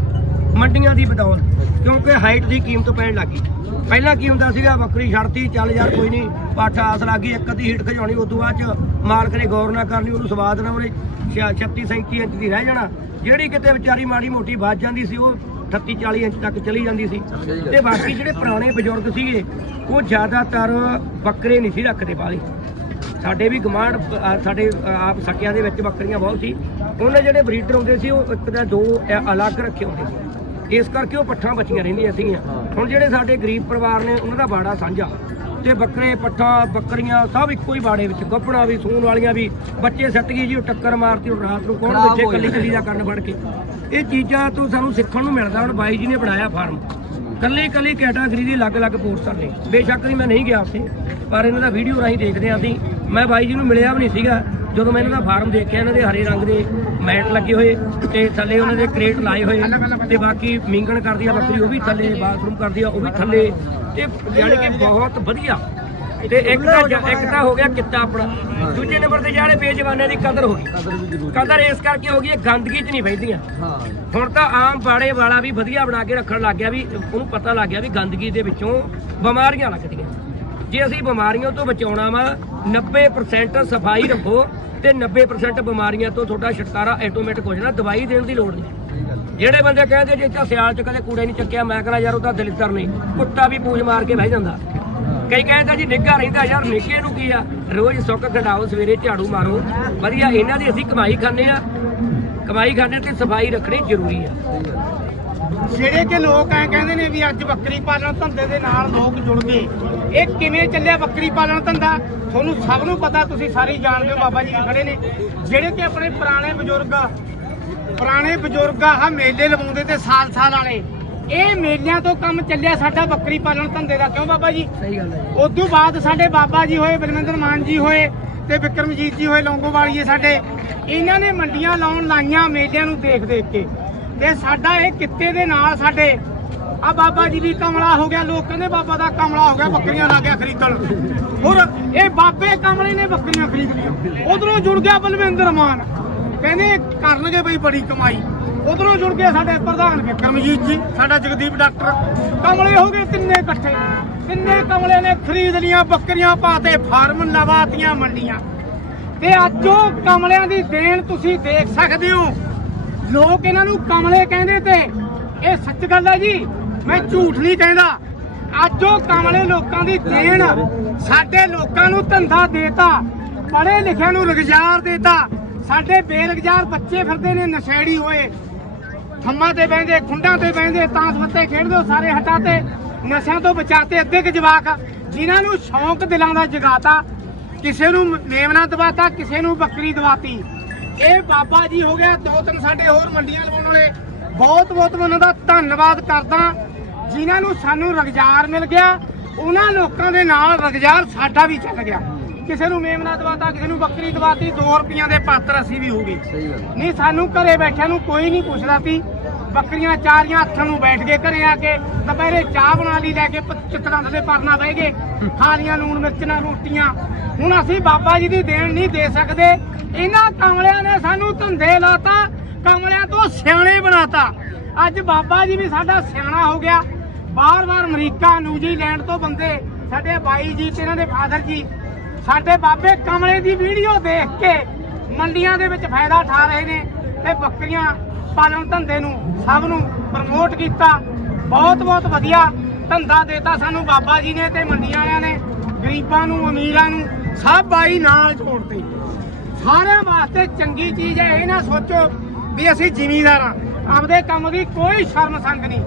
ਮੰਡੀਆਂ ਦੀ ਬਦੌਲਤ ਕਿਉਂਕਿ ਹਾਈਟ ਦੀ ਕੀਮਤ ਪੈਣ ਲੱਗੀ ਪਹਿਲਾਂ ਕੀ ਹੁੰਦਾ ਸੀਗਾ, ਬੱਕਰੀ ਛੱਡਤੀ, ਚੱਲ ਯਾਰ ਕੋਈ ਨਹੀਂ ਪਾਠਾ ਆਸ ਲੱਗੀ ਇੱਕ ਅੱਧੀ ਹੀਟ ਖਜਾਉਣੀ ਤੋਂ ਬਾਅਦ ਚ ਮਾਲਕ ਨੇ ਗੌਰ ਨਾ ਕਰਨੀ ਉਹਨੂੰ ਸਵਾਦ ਨਾ ਉਹਨੇ 36 37 ਇੰਚ ਦੀ ਰਹਿ ਜਾਣਾ। ਜਿਹੜੀ ਕਿਤੇ ਵਿਚਾਰੀ ਮਾੜੀ ਮੋਟੀ ਵੱਜ ਜਾਂਦੀ ਸੀ, ਉਹ 38 40 ਇੰਚ ਤੱਕ ਚਲੀ ਜਾਂਦੀ ਸੀ। ਤੇ ਬਾਕੀ ਜਿਹੜੇ ਪੁਰਾਣੇ ਬਜ਼ੁਰਗ ਸੀਗੇ, ਉਹ ਜ਼ਿਆਦਾਤਰ ਬੱਕਰੇ ਨਹੀਂ ਸੀ ਰੱਖਦੇ ਬਾਹਲੀ ਸਾਡੇ ਵੀ ਗਮਾਂਡ ਸਾਡੇ ਆਪ ਸਕਿਆਂ ਦੇ ਵਿੱਚ ਬੱਕਰੀਆਂ ਬਹੁਤ ਸੀ। ਉਹਨੇ ਜਿਹੜੇ ਬਰੀਡਰ ਹੁੰਦੇ ਸੀ, ਉਹ ਇੱਕ ਦਾ ਦੋ ਅਲੱਗ ਰੱਖੇ ਹੁੰਦੇ ਸੀ। ਇਸ ਕਰਕੇ ਉਹ ਪੱਠਾਂ ਬਚੀਆਂ ਰਹਿੰਦੀਆਂ ਸੀਗੀਆਂ। ਹੁਣ ਜਿਹੜੇ ਸਾਡੇ ਗਰੀਬ ਪਰਿਵਾਰ ਨੇ ਉਹਨਾਂ ਦਾ ਬਾੜਾ ਸਾਂਝਾ। ਤੇ ਬੱਕਰੇ ਪੱਠਾਂ ਬੱਕਰੀਆਂ ਸਭ ਇੱਕੋ ਹੀ ਬਾੜੇ ਵਿੱਚ ਗੱਪਣਾ ਵੀ ਸੂਣ ਵਾਲੀਆਂ ਵੀ ਬੱਚੇ ਸੱਟ ਗਈ ਜੀ ਉਹ ਟੱਕਰ ਮਾਰਤੀ ਉਹ ਰਾਤ ਨੂੰ ਕੌਣ ਬੱਚੇ ਕੱਲੀ ਕੱਲੀ ਦਾ ਕਰਨ ਫੜ ਕੇ। ਇਹ ਚੀਜ਼ਾਂ ਤੋਂ ਸਾਨੂੰ ਸਿੱਖਣ ਨੂੰ ਮਿਲਦਾ ਹੁਣ ਬਾਈ ਜੀ ਨੇ ਬਣਾਇਆ ਫਾਰਮ। ਕੱਲੀ ਕੱਲੀ ਕੈਟਾਗਰੀ ਦੀ ਅਲੱਗ-ਅਲੱਗ ਪੋਸਟਰ ਨੇ। ਬੇਸ਼ੱਕ ਨਹੀਂ ਮੈਂ ਨਹੀਂ ਗਿਆ ਉੱਥੇ ਪਰ ਇਹਨਾਂ ਦਾ ਵੀਡੀਓ ਰਾਹੀਂ ਦੇਖਦੇ ਆਂ ਅਸੀਂ। ਮੈਂ ਬਾਈ ਜੀ ਨੂੰ ਮਿਲਿਆ ਵੀ ਨਹੀਂ ਸੀਗਾ ਜਦੋਂ ਮੈਂ ਇਹਨਾਂ ਦਾ ਫਾਰਮ ਦੇਖਿਆ ਇਹਨਾਂ ਦੇ ਹਰੇ ਰੰਗ ਦੇ ਮੈਟ ਲੱਗੇ ਹੋਏ ਤੇ ਥੱਲੇ ਉਹਨਾਂ ਦੇ ਕ੍ਰੇਟ ਲਾਏ ਹੋਏ ਤੇ ਬਾਕੀ ਮਿੰਗਣ ਕਰਦੀ ਆ ਬੱਕਰੀ ਉਹ ਵੀ ਥੱਲੇ ਬਾਥਰੂਮ ਕਰਦੀ ਆ ਉਹ ਵੀ ਥੱਲੇ। ਤੇ ਯਾਨੀ ਕਿ ਬਹੁਤ ਵਧੀਆ। ਤੇ ਇੱਕ ਤਾਂ ਇੱਕ ਤਾਂ ਹੋ ਗਿਆ ਕਿੱਤਾ ਆਪਣਾ। ਦੂਜੇ ਨੰਬਰ ਤੇ ਜਿਹੜੇ ਬੇਜਵਾਨਾਂ ਦੀ ਕਦਰ ਹੋ ਗਈ। ਕਦਰ ਇਸ ਕਰਕੇ ਹੋ ਗਈ ਇਹ ਗੰਦਗੀ 'ਚ ਨਹੀਂ ਬੈਠਦੀਆਂ ਹੁਣ ਤਾਂ ਆਮ ਬਾੜੇ ਵਾਲਾ ਵੀ ਵਧੀਆ ਬਣਾ ਕੇ ਰੱਖਣ ਲੱਗ ਗਿਆ ਵੀ ਉਹਨੂੰ ਪਤਾ ਲੱਗ ਗਿਆ ਵੀ ਗੰਦਗੀ ਦੇ ਵਿੱਚੋਂ ਬਿਮਾਰੀਆਂ ਲੱਗਦੀਆਂ। ਜੇ ਅਸੀਂ ਬਿਮਾਰੀਆਂ ਤੋਂ ਬਚਾਉਣਾ ਵਾ 90% ਸਫ਼ਾਈ ਰੱਖੋ ਤੇ 90% ਬਿਮਾਰੀਆਂ ਤੋਂ ਤੁਹਾਡਾ ਛੁਟਕਾਰਾ ਆਟੋਮੈਟਿਕ ਹੋ ਜਾਣਾ, ਦਵਾਈ ਦੇਣ ਦੀ ਲੋੜ ਨਹੀਂ। ਜਿਹੜੇ ਬੰਦੇ ਕਹਿੰਦੇ ਜੇ ਇੱਥੇ ਸਿਆਲ ਚ ਕਦੇ ਕੂੜੇ ਨਹੀਂ ਚੱਕਿਆ, ਮੈਂ ਕਹਿੰਦਾ ਯਾਰ ਉਹ ਤਾਂ ਦਲਿੱਤਰ ਨਹੀਂ ਕੁੱਤਾ ਵੀ ਪੂਜ ਮਾਰ ਕੇ ਬਹਿ ਜਾਂਦਾ। ਕਈ ਕਹਿੰਦਾ ਜੀ ਨਿੱਘਾ ਰਹਿੰਦਾ ਯਾਰ ਨਿੱਘੇ ਨੂੰ ਕੀ ਆ? ਰੋਜ਼ ਸੁੱਕ ਘਟਾਓ ਸਵੇਰੇ ਝਾੜੂ ਮਾਰੋ। ਵਧੀਆ, ਇਹਨਾਂ ਦੀ ਅਸੀਂ ਕਮਾਈ ਖਾਂਦੇ ਆ ਕਮਾਈ ਖਾਂਦੇ ਤੇ ਸਫ਼ਾਈ ਰੱਖਣੀ ਜ਼ਰੂਰੀ ਆ। ਜਿਹੜੇ ਕਿ ਲੋਕ ਐ ਕਹਿੰਦੇ ਨੇ ਵੀ ਅੱਜ ਬੱਕਰੀ ਪਾਲਣ ਧੰਦੇ ਦੇ ਨਾਲ ਲੋਕ ਜੁੜ ਗਏ। ਇਹ ਕਿਵੇਂ ਚੱਲਿਆ ਬੱਕਰੀ ਪਾਲਣ ਧੰਦਾ? ਤੁਹਾਨੂੰ ਸਭ ਨੂੰ ਪਤਾ ਤੁਸੀਂ ਸਾਰੇ ਜਾਣਦੇ ਹੋ ਬਾਬਾ ਜੀ ਵੀ ਖੜੇ ਨੇ। ਜਿਹੜੇ ਕਿ ਆਪਣੇ ਪੁਰਾਣੇ ਬਜ਼ੁਰਗ ਪੁਰਾਣੇ ਬਜ਼ੁਰਗ ਆ ਮੇਲੇ ਲਵਾਉਂਦੇ ਤੇ ਸਾਲ ਸਾਲ ਵਾਲੇ। ਇਹ ਮੇਲਿਆਂ ਤੋਂ ਕੰਮ ਚੱਲਿਆ ਸਾਡਾ ਬੱਕਰੀ ਪਾਲਣ ਧੰਦੇ ਦਾ। ਕਿਉਂ ਬਾਬਾ ਜੀ? ਸਹੀ ਗੱਲ ਹੈ ਉਦੋਂ ਬਾਅਦ ਸਾਡੇ ਬਾਬਾ ਜੀ ਹੋਏ ਬਲਵਿੰਦਰ ਮਾਨ ਜੀ ਹੋਏ ਤੇ ਵਿਕਰਮਜੀਤ ਜੀ ਹੋਏ ਲੌਂਗੋਵਾਲੀਏ ਸਾਡੇ। ਇਹਨਾਂ ਨੇ ਮੰਡੀਆਂ ਲਾਉਣ ਲਾਈਆਂ ਮੇਲਿਆਂ ਨੂੰ ਦੇਖ ਦੇਖ ਕੇ। ਤੇ ਸਾਡਾ ਇਹ ਕਿੱਤੇ ਦੇ ਨਾਲ ਸਾਡੇ। ਆ ਬਾਬਾ ਜੀ ਵੀ ਕਮਲਾ ਹੋ ਗਿਆ, ਲੋਕ ਕਹਿੰਦੇ ਬਾਬਾ ਦਾ ਕਮਲਾ ਹੋ ਗਿਆ, ਬੱਕਰੀਆਂ ਲੱਗ ਗਿਆ ਖਰੀਦਣ। ਹੋਰ ਇਹ ਬਾਬੇ ਕਮਲੇ ਨੇ ਬੱਕਰੀਆਂ ਖਰੀਦ ਲਈਆਂ ਉਧਰੋਂ ਜੁੜ ਗਿਆ ਬਲਵਿੰਦਰ ਮਾਨ। ਕਹਿੰਦੇ ਕਰਨਗੇ ਬਈ ਬੜੀ ਕਮਾਈ। ਉਧਰੋਂ ਜੁੜ ਗਏ ਸਾਡੇ ਪ੍ਰਧਾਨ ਵਿਕਰਮਜੀਤ ਜੀ, ਸਾਡਾ ਜਗਦੀਪ ਡਾਕਟਰ। ਕਮਲੇ ਹੋ ਗਏ ਤਿੰਨੇ ਇਕੱਠੇ। ਤਿੰਨੇ ਕਮਲੇ ਨੇ ਖਰੀਦ ਲੀਆਂ, ਬੱਕਰੀਆਂ ਪਾਤੇ ਫਾਰਮ ਲਵਾਤੀਆਂ ਮੰਡੀਆਂ। ਤੇ ਅੱਜ ਉਹ ਕਮਲਿਆਂ ਦੀ ਦੇਣ ਤੁਸੀਂ ਦੇਖ ਸਕਦੇ ਹੋ। ਲੋਕ ਇਹਨਾਂ ਨੂੰ ਕਮਲੇ ਕਹਿੰਦੇ ਤੇ। ਇਹ ਸੱਚ ਗੱਲ ਹੈ ਜੀ, ਮੈਂ ਝੂਠ ਨਹੀਂ ਕਹਿੰਦਾ। ਅੱਜ ਉਹ ਕਮਲੇ ਲੋਕਾਂ ਦੀ ਦੇਣ, ਸਾਡੇ ਲੋਕਾਂ ਨੂੰ ਧੰਦਾ ਦੇਤਾ, ਪੜ੍ਹੇ ਲਿਖਿਆਂ ਨੂੰ ਰੁਜ਼ਗਾਰ ਦੇਤਾ। ਸਾਡੇ ਬੇਰੁਜ਼ਗਾਰ ਬੱਚੇ ਫਿਰਦੇ ਨੇ, ਨਸ਼ੇੜੀ ਹੋਏ। ਥੰਮਾਂ ਤੇ ਬਹਿੰਦੇ, ਖੁੰਡਾਂ ਤੇ ਬਹਿੰਦੇ ਤਾਂਸ ਪੱਤੇ ਖੇਡਦੇ ਉਹ ਸਾਰੇ ਹਟਾਤੇ ਨਸ਼ਿਆਂ ਤੋਂ ਬਚਾਤੇ ਅੱਧੇ ਕੁ ਜਵਾਕ। ਜਿਨ੍ਹਾਂ ਨੂੰ ਸ਼ੌਂਕ ਦਿਲਾਂ ਦਾ ਜਗਾਤਾ, ਕਿਸੇ ਨੂੰ ਮੇਵਨਾ ਦਵਾਤਾ, ਕਿਸੇ ਨੂੰ ਬੱਕਰੀ ਦਵਾਤੀ। ਇਹ ਬਾਬਾ ਜੀ ਹੋ ਗਿਆ ਦੋ ਤਿੰਨ ਸਾਡੇ ਹੋਰ ਮੰਡੀਆਂ ਲਵਾਉਣ ਵਾਲੇ। ਬਹੁਤ ਬਹੁਤ ਉਹਨਾਂ ਦਾ ਧੰਨਵਾਦ ਕਰਦਾ। ਜਿਨ੍ਹਾਂ ਨੂੰ ਸਾਨੂੰ ਰੁਜ਼ਗਾਰ ਮਿਲ ਗਿਆ ਉਹਨਾਂ ਲੋਕਾਂ ਦੇ ਨਾਲ ਰੁਜ਼ਗਾਰ ਸਾਡਾ ਵੀ ਚੱਲ ਗਿਆ। ਕਿਸੇ ਨੂੰ ਮੇਮਨਾ ਦਵਾਤਾ ਕਿਸੇ ਨੂੰ ਬੱਕਰੀ ਦਵਾਤੀ 2 ਰੁਪਈਆਂ ਦੇ ਪਾਤਰ ਅਸੀਂ ਵੀ ਹੋ ਗਏ। ਨਹੀਂ ਸਾਨੂੰ ਘਰੇ ਬੈਠਿਆਂ ਨੂੰ ਕੋਈ ਨਹੀਂ ਪੁੱਛਦਾ ਸੀ। ਬੱਕਰੀਆਂ ਚਾਰੀਆਂ ਹੱਥਾਂ ਨੂੰ ਬੈਠ ਕੇ ਘਰੇ ਆ ਕੇ ਦੁਪਹਿਰੇ ਚਾਹ ਬਣਾ ਲਈ, ਲੈ ਕੇ ਚਿੱਤਰਾਂ ਦੇ ਪਰਨਾ ਬਹਿ ਗਏ। ਖਾਲੀਆਂ ਲੂਣ ਮਿਰਚ ਨਾਲ ਰੋਟੀਆਂ। ਹੁਣ ਅਸੀਂ ਬਾਬਾ ਜੀ ਦੀ ਦੇਣ ਨਹੀਂ ਦੇ ਸਕਦੇ। ਇਹਨਾਂ ਕਮਲਿਆਂ ਨੇ ਸਾਨੂੰ ਧੰਦੇ ਲਾਤਾ, ਕਮਲਿਆਂ ਤੋਂ ਸਿਆਣੇ ਬਣਾਤਾ। ਅੱਜ ਬਾਬਾ ਜੀ ਵੀ ਸਾਡਾ ਸਿਆਣਾ ਹੋ ਗਿਆ। ਬਾਰ-ਬਾਰ ਅਮਰੀਕਾ, ਨਿਊਜ਼ੀਲੈਂਡ ਤੋਂ ਬੰਦੇ, ਸਾਡੇ ਬਾਈ ਜੀ ਤੇ ਇਹਨਾਂ ਦੇ ਫਾਦਰ ਜੀ, ਸਾਡੇ ਬਾਬੇ ਕਮਲੇ ਦੀ ਵੀਡੀਓ ਦੇਖ ਕੇ ਮੰਡੀਆਂ ਦੇ ਵਿੱਚ ਫਾਇਦਾ ਉਠਾ ਰਹੇ ਨੇ ਤੇ ਬੱਕਰੀਆਂ ਪਾਲਣ ਧੰਦੇ ਨੂੰ ਸਭ ਨੂੰ ਪ੍ਰਮੋਟ ਕੀਤਾ। ਬਹੁਤ ਬਹੁਤ ਵਧੀਆ ਧੰਦਾ ਦੇਤਾ ਸਾਨੂੰ ਬਾਬਾ ਜੀ ਨੇ ਤੇ ਮੰਡੀਆਂ ਵਾਲਿਆਂ ਨੇ, ਗਰੀਬਾਂ ਨੂੰ, ਅਮੀਰਾਂ ਨੂੰ, ਸਭ ਬਾਈ ਨਾਲ ਜੋੜਤੇ ਸਾਰਿਆਂ ਵਾਸਤੇ ਚੰਗੀ ਚੀਜ਼ ਹੈ, ਇਹ ਨਾ ਸੋਚੋ ਵੀ ਅਸੀਂ ਜ਼ਿਮੀਂਦਾਰ ਆ ਆਪਦੇ ਕੰਮ ਦੀ ਕੋਈ ਸ਼ਰਮ ਸੰਗ ਨਹੀਂ।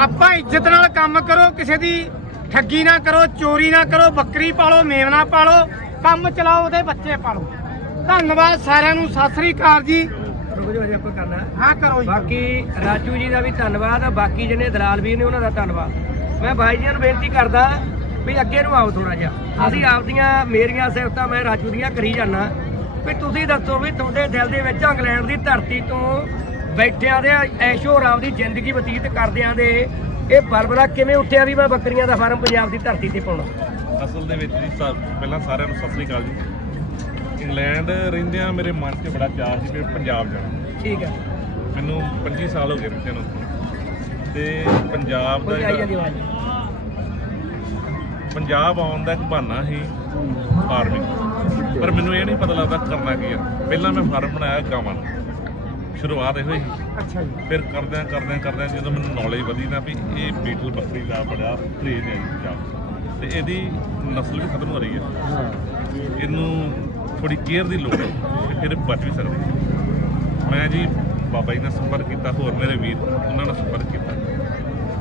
ਆਪਾਂ ਇੱਜ਼ਤ ਨਾਲ ਕੰਮ ਕਰੋ, ਕਿਸੇ ਦੀ ਠੱਗੀ ਨਾ ਕਰੋ, ਚੋਰੀ ਨਾ ਕਰੋ, ਬੱਕਰੀ ਪਾਲੋ, ਮੇਵਨਾ ਪਾਲੋ, ਕੰਮ ਚਲਾਓ, ਉਹਦੇ ਬੱਚੇ ਪਾਲੋ। ਧੰਨਵਾਦ ਸਾਰਿਆਂ ਨੂੰ, ਸਤਿ ਸ੍ਰੀ ਅਕਾਲ ਜੀ। ਰੁਕ ਜਾਓ ਅਜੇ ਆਪਾਂ ਕਰਨਾ ਹਾਂ। ਕਰੋ ਜੀ। ਬਾਕੀ ਰਾਜੂ ਜੀ ਦਾ ਵੀ ਧੰਨਵਾਦ ਆ ਬਾਕੀ ਜਿਹਨੇ ਦਲਾਲ ਵੀਰ ਨੇ ਉਹਨਾਂ ਦਾ ਧੰਨਵਾਦ। ਮੈਂ ਭਾਈ ਜੀ ਨੂੰ ਬੇਨਤੀ ਕਰਦਾ ਵੀ ਅੱਗੇ ਨੂੰ ਆਓ ਥੋੜਾ ਜਿਹਾ। ਅਸੀਂ ਆਪਦੀਆਂ ਮੇਰੀਆਂ ਸਿਫਤਾਂ ਮੈਂ ਰਾਜੂ ਦੀਆਂ ਕਰੀ ਜਾਣਾ ਵੀ ਤੁਸੀਂ ਦੱਸੋ ਵੀ ਤੁਹਾਡੇ ਦਿਲ ਦੇ ਵਿੱਚ ਇੰਗਲੈਂਡ ਦੀ ਧਰਤੀ ਤੋਂ ਬੈਠਿਆਂ ਦੇ ਐਸ਼ੋ ਆਰਾਮ ਦੀ ਜ਼ਿੰਦਗੀ ਬਤੀਤ ਕਰਦਿਆਂ ਦੇ ਇਹ ਬਲਬਲਾ ਕਿਵੇਂ ਉੱਠਿਆ ਵੀ ਮੈਂ ਬੱਕਰੀਆਂ ਦਾ ਫਾਰਮ ਪੰਜਾਬ ਦੀ ਧਰਤੀ ਤੇ ਪਾਉਣਾ? ਅਸਲ ਦੇ ਵਿੱਚ ਜੀ ਸਾ- ਪਹਿਲਾਂ ਸਾਰਿਆਂ ਨੂੰ ਸਤਿ ਸ੍ਰੀ ਅਕਾਲ ਜੀ। ਇੰਗਲੈਂਡ ਰਹਿੰਦਿਆਂ ਮੇਰੇ ਮਨ 'ਚ ਬੜਾ ਚਾਅ ਸੀ ਕਿ ਪੰਜਾਬ ਜਾਣਾ। ਠੀਕ ਹੈ। ਮੈਨੂੰ 25 ਸਾਲ ਹੋ ਗਏ ਰਹਿੰਦੇ ਨੂੰ ਉੱਥੇ। ਤੇ ਪੰਜਾਬ ਦਾ ਕੋਈ ਆਈ ਜਾਂਦੀ ਜਿਹੜਾ- ਆਵਾਜ਼। ਪੰਜਾਬ ਆਉਣ ਦਾ ਇੱਕ ਬਹਾਨਾ ਸੀ ਫਾਰਮਿੰਗ ਪਰ ਮੈਨੂੰ ਇਹ ਨਹੀਂ ਪਤਾ ਲੱਗਦਾ ਕਰਨਾ ਕੀ ਆ। ਪਹਿਲਾਂ ਮੈਂ ਫਾਰਮ ਬਣਾਇਆ ਗਾਵਾਂ ਦਾ ਸ਼ੁਰੂਆਤ ਇਹੋ ਹੀ ਅੱਛਾ ਜੀ। ਫਿਰ ਕਰਦਿਆਂ ਕਰਦਿਆਂ ਕਰਦਿਆਂ ਜਦੋਂ ਮੈਨੂੰ ਨੌਲੇਜ ਵਧੀ ਨਾ ਵੀ ਇਹ ਬੀਟਲ ਬੱਕਰੀ ਦਾ ਬੜਾ ਪ੍ਰੇਜ ਹੈ ਜੀ ਪੰਜਾਬ। ਤੇ ਇਹਦੀ ਨਸਲ ਵੀ ਖਤਮ ਹੋ ਰਹੀ ਹੈ। ਇਹਨੂੰ ਥੋੜੀ ਕੇਅਰ ਦੀ ਲੋੜ ਹੈ ਤੇ ਫਿਰ ਬਚ ਵੀ ਸਕਦੇ ਹੈ ਮੈਂ ਜੀ ਬਾਬਾ ਜੀ ਨਾਲ ਸੰਪਰਕ ਕੀਤਾ, ਹੋਰ ਮੇਰੇ ਵੀਰ ਉਹਨਾਂ ਨਾਲ ਸੰਪਰਕ ਕੀਤਾ,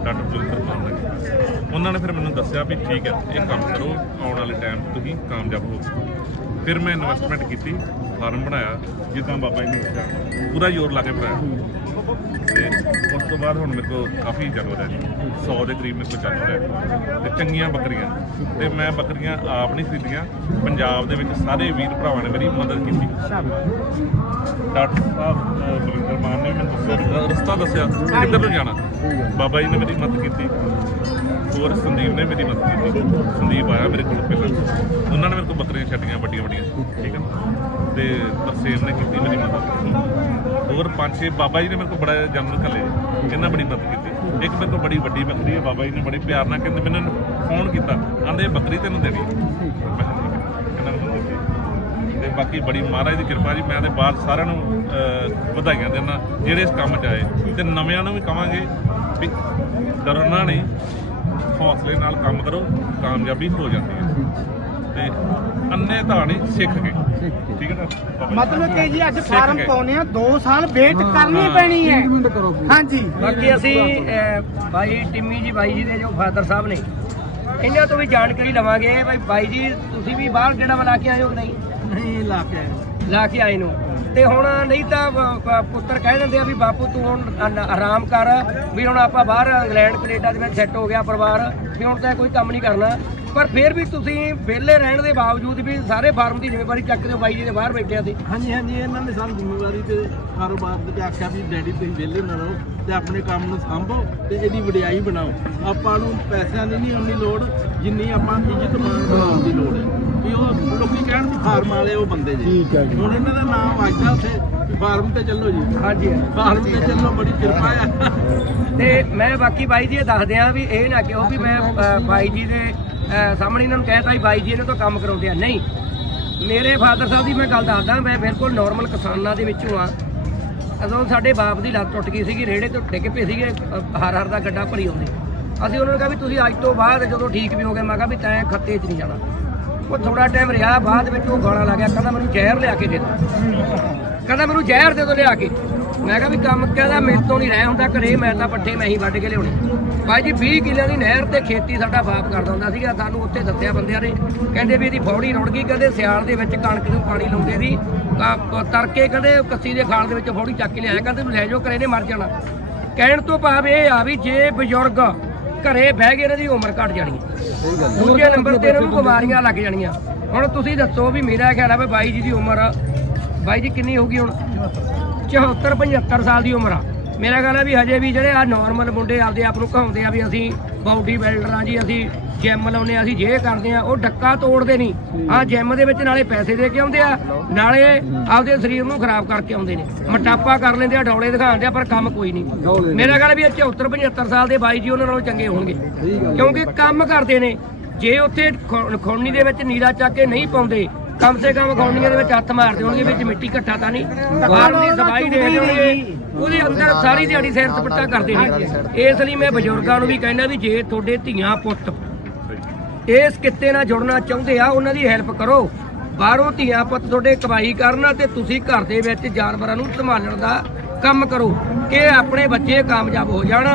ਡਾਕਟਰ ਬਲਵਿੰਦਰ ਖਾਨ ਨਾਲ। ਉਹਨਾਂ ਨੇ ਫਿਰ ਮੈਨੂੰ ਦੱਸਿਆ ਵੀ ਠੀਕ ਹੈ, ਇਹ ਕੰਮ ਕਰੋ, ਆਉਣ ਵਾਲੇ ਟਾਈਮ 'ਚ ਤੁਸੀਂ ਕਾਮਯਾਬ ਹੋਵੋਗੇ ਫਿਰ ਮੈਂ ਇਨਵੈਸਟਮੈਂਟ ਕੀਤੀ, ਫਾਰਮ ਬਣਾਇਆ ਜਿੱਦਾਂ ਬਾਬਾ ਜੀ ਨੇ ਦੱਸਿਆ। ਪੂਰਾ ਜ਼ੋਰ ਲਾ ਕੇ ਬਣਾਇਆ। ਤੇ ਉਸ ਤੋਂ ਬਾਅਦ ਹੁਣ ਮੇਰੇ ਕੋਲ ਕਾਫੀ ਜਾਨਵਰ ਹੈ ਜੀ। 100 ਦੇ ਕਰੀਬ ਮੇਰੇ ਕੋਲ ਜਾਨਵਰ ਹੈ। ਤੇ ਚੰਗੀਆਂ ਬੱਕਰੀਆਂ। ਤੇ ਮੈਂ ਬੱਕਰੀਆਂ ਆਪ ਨਹੀਂ ਖਰੀਦੀਆਂ। ਪੰਜਾਬ ਦੇ ਵਿੱਚ ਸਾਰੇ ਵੀਰ ਭਰਾਵਾਂ ਨੇ ਮੇਰੀ ਮਦਦ ਕੀਤੀ। ਡਾਕਟਰ ਸਾਹਿਬ ਅਹ, ਮਾਨ ਨੇ ਮੈਨੂੰ ਦੱਸਿਆ ਰਸਤਾ ਦੱਸਿਆ ਕਿੱਧਰ ਨੂੰ ਜਾਣਾ। ਬਾਬਾ ਜੀ ਨੇ ਮੇਰੀ ਮਦਦ ਕੀਤੀ। ਹੋਰ ਸੰਦੀਪ ਨੇ ਮੇਰੀ ਮਦਦ ਕੀਤੀ। ਸੰਦੀਪ ਆਇਆ ਮੇਰੇ ਕੋਲ ਪਹਿਲਾਂ। ਉਹਨਾਂ ਨੇ ਮੇਰੇ ਕੋਲ ਬੱਕਰੀਆਂ ਛੱਡੀਆਂ ਵੱਡੀਆਂ ਵੱਡੀਆਂ ਠੀਕ ਹੈ ਤੇ ਤਰਸੇਮ ਨੇ ਕੀਤੀ, ਮੇਰੀ ਮਦਦ ਹੋਰ ਪੰਜ ਛੇ, ਬਾਬਾ ਜੀ ਨੇ ਮੇਰੇ ਕੋਲ ਬੜਾ ਜਾਨਵਰ ਖੱਲੇ ਇਹਨਾਂ ਬੜੀ ਮਦਦ ਕੀਤੀ। ਇੱਕ ਮੇਰੇ ਕੋਲ ਬੜੀ ਵੱਡੀ ਬੱਕਰੀ ਹੈ, ਬਾਬਾ ਜੀ ਨੇ ਬੜੇ ਪਿਆਰ ਨਾਲ ਕਹਿੰਦੇ ਮੈਨੂੰ ਫੋਨ ਕੀਤਾ, ਆਂਦੇ ਬੱਕਰੀ ਤੈਨੂੰ ਦੇਣੀ ਹੈ। ਇਹਨਾਂ ਨੂੰ ਦਿੱਤੀ ਤੇ ਬਾਕੀ ਬੜੀ ਮਹਾਰਾਜ ਦੀ ਕਿਰਪਾ ਜੀ, ਮੈਂ ਤੇ ਬਾਅਦ ਸਾਰਿਆਂ ਨੂੰ ਵਧਾਈਆਂ ਦਿੰਦਾ, ਜਿਹੜੇ ਇਸ ਕੰਮ 'ਚ ਆਏ। ਤੇ ਨਵਿਆਂ ਨੂੰ ਵੀ ਕਵਾਂਗੇ ਵੀ ਡਰਨਾ ਨਹੀਂ, ਹੌਸਲੇ ਨਾਲ ਕੰਮ ਕਰੋ, ਕਾਮਯਾਬੀ ਹੋ ਜਾਂਦੀ ਹੈ। ਤੇ ਅੰਨੇ ਧਾਣੀ ਸਿੱਖ ਕੇ ਠੀਕ ਹੈ ਨਾ? ਮਤਲਬ ਕਿ ਜੀ ਅੱਜ ਫਾਰਮ। ਪਾਉਨੇ ਆ 2 ਸਾਲ ਵੇਟ ਕਰਨੀ। ਪੈਣੀ ਹੈ। ਹਾਂਜੀ। ਬਾਕੀ ਅਸੀਂ ਬਾਈ ਟਿੰਮੀ ਜੀ ਬਾਈ ਜੀ ਦੇ ਜੋ ਫਾਦਰ ਸਾਹਿਬ ਨੇ ਇਹਨਾਂ ਤੋਂ ਵੀ ਜਾਣਕਾਰੀ ਲਵਾਂਗੇ ਭਾਈ ਬਾਈ ਜੀ ਤੁਸੀਂ ਵੀ ਬਾਹਰ ਜਿਹੜਾ ਬਣਾ ਕੇ ਆਏ ਹੋ ਕਿ ਨਹੀਂ? ਨਹੀਂ ਲਾ ਕੇ ਆਏ। ਲਾ ਕੇ ਆਏ ਨੂੰ। ਤੇ ਹੁਣ ਨਹੀਂ ਤਾਂ ਪੁੱਤਰ ਕਹਿ ਦਿੰਦੇ ਆ ਵੀ ਬਾਪੂ ਤੂੰ ਹੁਣ ਆਰਾਮ ਕਰ, ਵੀ ਹੁਣ ਆਪਾਂ ਬਾਹਰ ਇੰਗਲੈਂਡ, ਕੈਨੇਡਾ ਦੇ ਵਿੱਚ ਸੈੱਟ ਹੋ ਗਿਆ ਪਰਿਵਾਰ, ਵੀ ਹੁਣ ਤਾਂ ਕੋਈ ਕੰਮ ਨਹੀਂ ਕਰਨਾ। ਪਰ ਫਿਰ ਵੀ ਤੁਸੀਂ ਵਿਹਲੇ ਰਹਿਣ ਦੇ ਬਾਵਜੂਦ ਵੀ ਸਾਰੇ ਫਾਰਮ ਦੀ ਜ਼ਿੰਮੇਵਾਰੀ ਚੱਕਦੇ ਹੋ, ਬਾਈ ਜੀ ਦੇ ਬਾਹਰ ਬੈਠਿਆ ਸੀ ਹਾਂਜੀ ਹਾਂਜੀ, ਇਹਨਾਂ ਨੇ ਸਾਨੂੰ ਜ਼ਿੰਮੇਵਾਰੀ ਤੇ ਕਾਰੋਬਾਰ ਤੇ ਆਖਿਆ ਵੀ, ਡੈਡੀ, ਤੁਸੀਂ ਵਿਹਲੇ ਨਾ ਰਹੋ ਤੇ ਆਪਣੇ ਕੰਮ ਨੂੰ ਸੰਭੋ ਤੇ ਇਹਦੀ ਵਡਿਆਈ ਬਣਾਓ। ਆਪਾਂ ਨੂੰ ਪੈਸਿਆਂ ਦੀ ਨਹੀਂ ਉਨੀ ਲੋੜ, ਜਿੰਨੀ ਆਪਾਂ ਇੱਜ਼ਤ ਮਾਣ ਬਣਾਉਣ ਦੀ ਲੋੜ ਹੈ ਵੀ ਉਹ ਲੋਕੀ ਕਹਿਣ ਵੀ ਫਾਰਮ ਵਾਲੇ ਉਹ ਬੰਦੇ ਜੀ। ਠੀਕ ਹੈ ਹੁਣ ਇਹਨਾਂ ਦਾ ਨਾਮ ਵੱਜਦਾ ਉੱਥੇ ਫਾਰਮ ਤੇ ਚੱਲੋ ਜੀ। ਹਾਂਜੀ ਫਾਰਮ ਤੇ ਚੱਲੋ ਬੜੀ ਕਿਰਪਾ ਆ। ਤੇ ਮੈਂ ਬਾਕੀ ਬਾਈ ਜੀ ਇਹ ਦੱਸ ਦਿਆਂ ਵੀ ਇਹ ਨਾ ਕਿਉਂ ਵੀ ਮੈਂ ਅ, ਬਾਈ ਜੀ ਦੇ ਅ, ਸਾਹਮਣੇ ਇਹਨਾਂ ਨੂੰ ਕਹਿਤਾ ਵੀ ਬਾਈ ਜੀ ਇਹਨਾਂ ਤੋਂ ਕੰਮ ਕਰਾਉਂਦੇ ਆ। ਨਹੀਂ ਮੇਰੇ ਫਾਦਰ ਸਾਹਿਬ ਦੀ ਮੈਂ ਗੱਲ ਦੱਸਦਾ ਮੈਂ ਬਿਲਕੁਲ ਨਾਰਮਲ ਕਿਸਾਨਾਂ ਦੇ ਵਿੱਚੋਂ ਆ। ਅਦੋਂ ਸਾਡੇ ਬਾਪ ਦੀ ਲੱਤ ਟੁੱਟ ਗਈ ਸੀਗੀ ਰੇੜੇ ਤੋਂ ਡਿੱਗ ਪਏ ਸੀਗੇ ਅ, ਹਰ ਹਰ ਦਾ ਗੱਡਾ ਭਰੀ ਆਉਂਦੇ। ਅਸੀਂ ਉਹਨਾਂ ਨੂੰ ਕਿਹਾ ਵੀ ਤੁਸੀਂ ਅੱਜ ਤੋਂ ਬਾਅਦ ਜਦੋਂ ਠੀਕ ਵੀ ਹੋ ਗਏ ਮੈਂ ਕਿਹਾ ਵੀ ਤੈਂ ਖੱਤੇ 'ਚ ਨਹੀਂ ਜਾਣਾ। ਉਹ ਥੋੜਾ ਟਾਈਮ ਰਿਹਾ, ਬਾਅਦ ਵਿੱਚ ਉਹ ਗਾਲਾਂ ਲੱਗ ਗਿਆ, ਕਹਿੰਦਾ ਮੈਨੂੰ ਜ਼ਹਿਰ ਲਿਆ ਕੇ ਦੇ ਦਿਓ। ਕਹਿੰਦਾ ਮੈਨੂੰ ਜ਼ਹਿਰ ਦੇ ਦੋ ਲਿਆ ਕੇ। ਮੈਂ ਕਿਹਾ ਵੀ ਕੰਮ ਕਹਿੰਦਾ ਮੇਰੇ ਤੋਂ ਨਹੀਂ ਰਹਿ ਹੁੰਦਾ ਘਰੇ, ਮੈਂ ਤਾਂ ਪੱਠੇ ਮੈਂ ਹੀ ਵੱਢ ਕੇ ਲਿਆਉਣੇ। ਭਾਈ ਜੀ 20 ਕਿੱਲਿਆਂ ਦੀ ਨਹਿਰ ਤੇ ਖੇਤੀ ਸਾਡਾ ਬਾਪ ਕਰਦਾ ਹੁੰਦਾ ਸੀਗਾ, ਸਾਨੂੰ ਉੱਥੇ ਦੱਸਿਆ ਬੰਦਿਆਂ ਨੇ। ਕਹਿੰਦੇ ਵੀ ਇਹਦੀ ਫੌੜੀ ਰੁੜ ਗਈ, ਕਹਿੰਦੇ ਸਿਆਲ ਦੇ ਵਿੱਚ ਕਣਕ ਨੂੰ ਪਾਣੀ ਲਾਉਂਦੇ ਸੀ। ਤਰਕੇ ਕਹਿੰਦੇ ਕੱਸੀ ਦੇ ਖਾਲ ਦੇ ਵਿੱਚ ਫੌੜੀ ਚੱਕ ਕੇ ਲਿਆਇਆ, ਕਹਿੰਦੇ ਲੈ ਜਾਓ, ਘਰੇ ਨੇ ਮਰ ਜਾਣਾ। ਕਹਿਣ ਤੋਂ ਭਾਵ ਇਹ ਆ ਵੀ ਜੇ ਬਜ਼ੁਰਗ ਘਰੇ ਬਹਿ ਗਏ ਇਹਨਾਂ ਦੀ ਉਮਰ ਘਟ ਜਾਣੀ ਹੈ। ਦੂਜੇ ਨੰਬਰ ਤੇ ਇਹਨਾਂ ਨੂੰ ਬਿਮਾਰੀਆਂ ਲੱਗ ਜਾਣੀਆਂ। ਹੁਣ ਤੁਸੀਂ ਦੱਸੋ ਵੀ ਮੇਰਾ ਖਿਆਲ ਹੈ ਵੀ ਬਾਈ ਜੀ ਦੀ ਉਮਰ ਬਾਈ ਜੀ ਕਿੰਨੀ ਹੋਊਗੀ ਹੁਣ? 74 75 ਸਾਲ ਦੀ ਉਮਰ ਆ। ਮੇਰਾ ਖਿਆਲ ਹੈ ਵੀ ਹਜੇ ਵੀ ਜਿਹੜੇ ਆ ਨਾਰਮਲ ਮੁੰਡੇ ਆਪਦੇ ਆਪ ਨੂੰ ਕਹਾਉਂਦੇ ਆ ਵੀ ਅਸੀਂ ਬਾਡੀ ਬਿਲਡਰ ਆ ਜੀ ਅਸੀਂ ਜਿਮ ਲਾਉਂਦੇ ਆ ਅਸੀਂ ਜੇ ਕਰਦੇ ਆ ਉਹ ਡੱਕਾ ਤੋੜਦੇ ਨਹੀਂ। ਆ ਜਿਮ ਦੇ ਵਿੱਚ ਨਾਲੇ ਪੈਸੇ ਦੇ ਕੇ ਆਉਂਦੇ ਆ ਨਾਲੇ ਆਪਦੇ ਸਰੀਰ ਨੂੰ ਖਰਾਬ ਕਰਕੇ ਆਉਂਦੇ ਨੇ। ਮੋਟਾਪਾ ਕਰ ਲੈਂਦੇ ਆ ਡੌਲੇ ਦਿਖਾਉਂਦੇ ਆ ਪਰ ਕੰਮ ਕੋਈ ਨਹੀਂ। ਮੇਰਾ ਖਿਆਲ ਹੈ ਵੀ ਇਹ 74 75 ਸਾਲ ਦੇ ਬਾਈ ਜੀ ਉਹਨਾਂ ਨਾਲੋਂ ਚੰਗੇ ਹੋਣਗੇ। ਕਿਉਂਕਿ ਕੰਮ ਕਰਦੇ ਨੇ। ਜੇ ਉੱਥੇ ਖੁ- ਖੁਰਨੀ ਦੇ ਵਿੱਚ ਨੀਰਾ ਚੱਕ ਕੇ ਨਹੀਂ ਪਾਉਂਦੇ ਕਮ ਸੇ ਕਮ ਗੌਂਡੀਆਂ ਦੇ ਵਿੱਚ ਹੱਥ ਮਾਰਦੇ ਹੋਣਗੇ ਵਿੱਚ ਮਿੱਟੀ ਘੱਟਾ ਤਾਂ ਨਹੀਂ। ਬਾਹਰ ਦੀ ਸਫ਼ਾਈ ਦੇ ਹੋਣਗੇ ਉਹਦੇ ਅੰਦਰ ਸਾਰੀ ਦਿਹਾੜੀ ਸੈਰ ਸਪਾਟਾ ਕਰਦੇ ਨੇ। ਇਸ ਲਈ ਮੈਂ ਬਜ਼ੁਰਗਾਂ ਨੂੰ ਵੀ ਕਹਿੰਦਾ ਵੀ ਜੇ ਤੁਹਾਡੇ ਧੀਆਂ ਪੁੱਤ ਇਸ ਕਿੱਤੇ ਨਾਲ ਜੁੜਨਾ ਚਾਹੁੰਦੇ ਆ ਉਹਨਾਂ ਦੀ ਹੈਲਪ ਕਰੋ। ਬਾਹਰੋਂ ਧੀਆਂ ਪੁੱਤ ਤੁਹਾਡੇ ਕਮਾਈ ਕਰਨ ਤੇ ਤੁਸੀਂ ਘਰ ਦੇ ਵਿੱਚ ਜਾਨਵਰਾਂ ਨੂੰ ਸੰਭਾਲਣ ਦਾ ਕੰਮ ਕਰੋ। ਕਿ ਆਪਣੇ ਬੱਚੇ ਕਾਮਯਾਬ ਹੋ ਜਾਣ